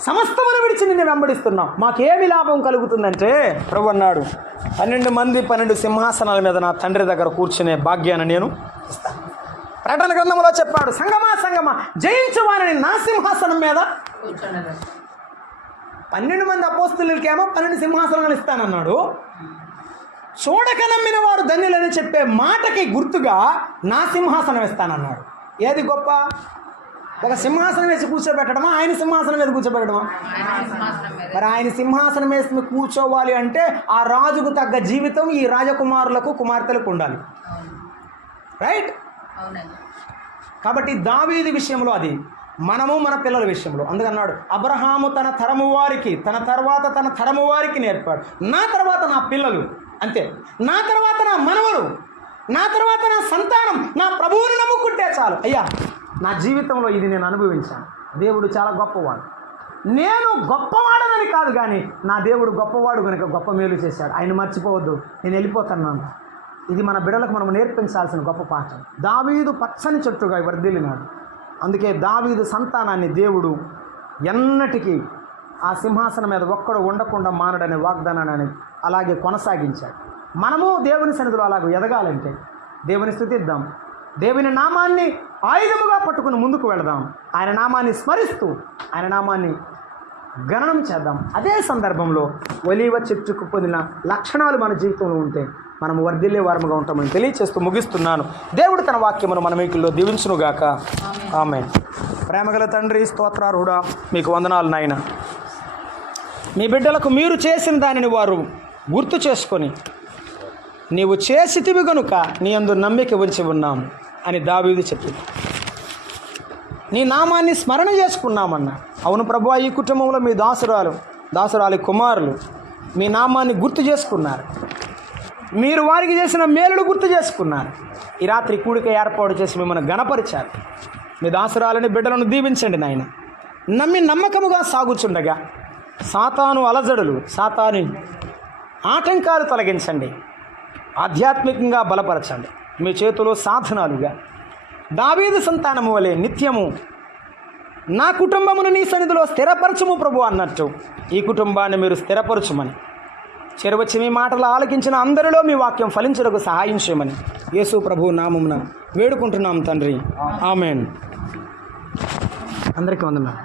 సమస్తమును విడిచి నిన్ను వెంబడిస్తున్నాం, మాకేమి లాభం కలుగుతుందంటే ప్రభు అన్నాడు, 12 మంది 12 సింహాసనాల మీద నా తండ్రి దగ్గర కూర్చునే భాగ్యాన్ని నేను ఇస్తాను. ప్రకటన గ్రంథంలో చెప్పాడు, సంగమా జయించువారిని నా సింహాసనం మీద 12 మంది అపోస్తలులకేమో 12 సింహాసనాలు ఇస్తానన్నాడు. చూడక నమ్మిన వారు ధన్యులని చెప్పే మాటకి గుర్తుగా నా సింహాసనం ఇస్తానన్నాడు. ఏది గొప్ప? ఒక సింహాసనం వేసి కూర్చోబెట్టడమా, ఆయన సింహాసనం మీద కూర్చోబెట్టడమా? మరి ఆయన సింహాసనం వేసి కూర్చోవాలి అంటే ఆ రాజుకు తగ్గ జీవితం ఈ రాజకుమారులకు, కుమార్తెలకు ఉండాలి. రైట్? కాబట్టి దావీదు విషయంలో అది, మనము మన పిల్లల విషయంలో అందుకన్నాడు, అబ్రహాము తన తరము వారికి, తన తర్వాత తన తరము వారికి నేర్పాడు, నా తర్వాత నా పిల్లలు, అంతే, నా తర్వాత నా మనవలు, నా తర్వాత నా సంతానం నా ప్రభువును నమ్ముకుంటే చాలు. అయ్యా, నా జీవితంలో ఇది నేను అనుభవించాను. దేవుడు చాలా గొప్పవాడు. నేను గొప్పవాడనని కాదు, కానీ నా దేవుడు గొప్పవాడు కనుక గొప్ప మేలు చేశాడు. ఆయన మర్చిపోవద్దు, నేను వెళ్ళిపోతున్నాను. ఇది మన బిడ్డలకు మనం నేర్పించాల్సిన గొప్ప పాఠం. దావీదు పచ్చని చెట్టుగా వర్ధిల్లినాడు. అందుకే దావీదు సంతానాన్ని దేవుడు ఎన్నటికీ ఆ సింహాసనం మీద ఒక్కడు ఉండకుండా మానడనే వాగ్దానాన్ని అలాగే కొనసాగించాడు. మనము దేవుని సన్నిధిలో అలాగే ఎదగాలంటే దేవుని స్తుతిద్దాం, దేవుని నామాన్ని ఆయుధముగా పట్టుకుని ముందుకు వెళదాం, ఆయన నామాన్ని స్మరిస్తూ ఆయన నామాన్ని గణనం చేద్దాం. అదే సందర్భంలో ఒలీవ చెట్టుకు పొందిన లక్షణాలు మన జీవితంలో ఉంటే మనం వర్ధిల్లే వారముగా ఉంటామని తెలియచేస్తూ ముగిస్తున్నాను. దేవుడు తన వాక్యమును మన మీకుల్లో దీవించునుగాక. ఆమేన్. ప్రేమగల తండ్రి, స్తోత్రార్హుడా, మీకు వందనాలు నాయన. మీ బిడ్డలకు మీరు చేసిన దానిని వారు గుర్తు చేసుకొని, నీవు చేసితివి గనుక నీ యందు నమ్మిక ఉంచి ఉన్నాము అని దావీదు చెప్పింది. నీ నామాన్ని స్మరణ చేసుకున్నామన్నా. అవును ప్రభువా, ఈ కుటుంబంలో మీ దాసురాలి కుమారులు మీ నామాన్ని గుర్తు చేసుకున్నారు. మీరు వారికి చేసిన మేలును గుర్తు చేసుకున్నారు. ఈ రాత్రి కూడిక ఏర్పాటు చేసి మిమ్మల్ని గణపరిచారు. మీ దాసురాలని బిడ్డలను దీవించండి నాయన. నమ్మకముగా సాగుచుండగా సాతాను అలజడులు, సాతాను ఆటంకాలు తొలగించండి. ఆధ్యాత్మికంగా బలపరచండి. మీ చేతిలో సాధనాలుగా దావీదు సంతానము వలె నిత్యము నా కుటుంబమును నీ సన్నిధిలో స్థిరపరచుము ప్రభు అన్నట్టు ఈ కుటుంబాన్ని మీరు స్థిరపరచుమని, చెరవచ్చి మీ మాటలు ఆలకించిన అందరిలో మీ వాక్యం ఫలించడానికి సహాయం చేయమని యేసు ప్రభు నామమున వేడుకుంటున్నాం తండ్రి. ఆమేన్. అందరికీ వందనాలు.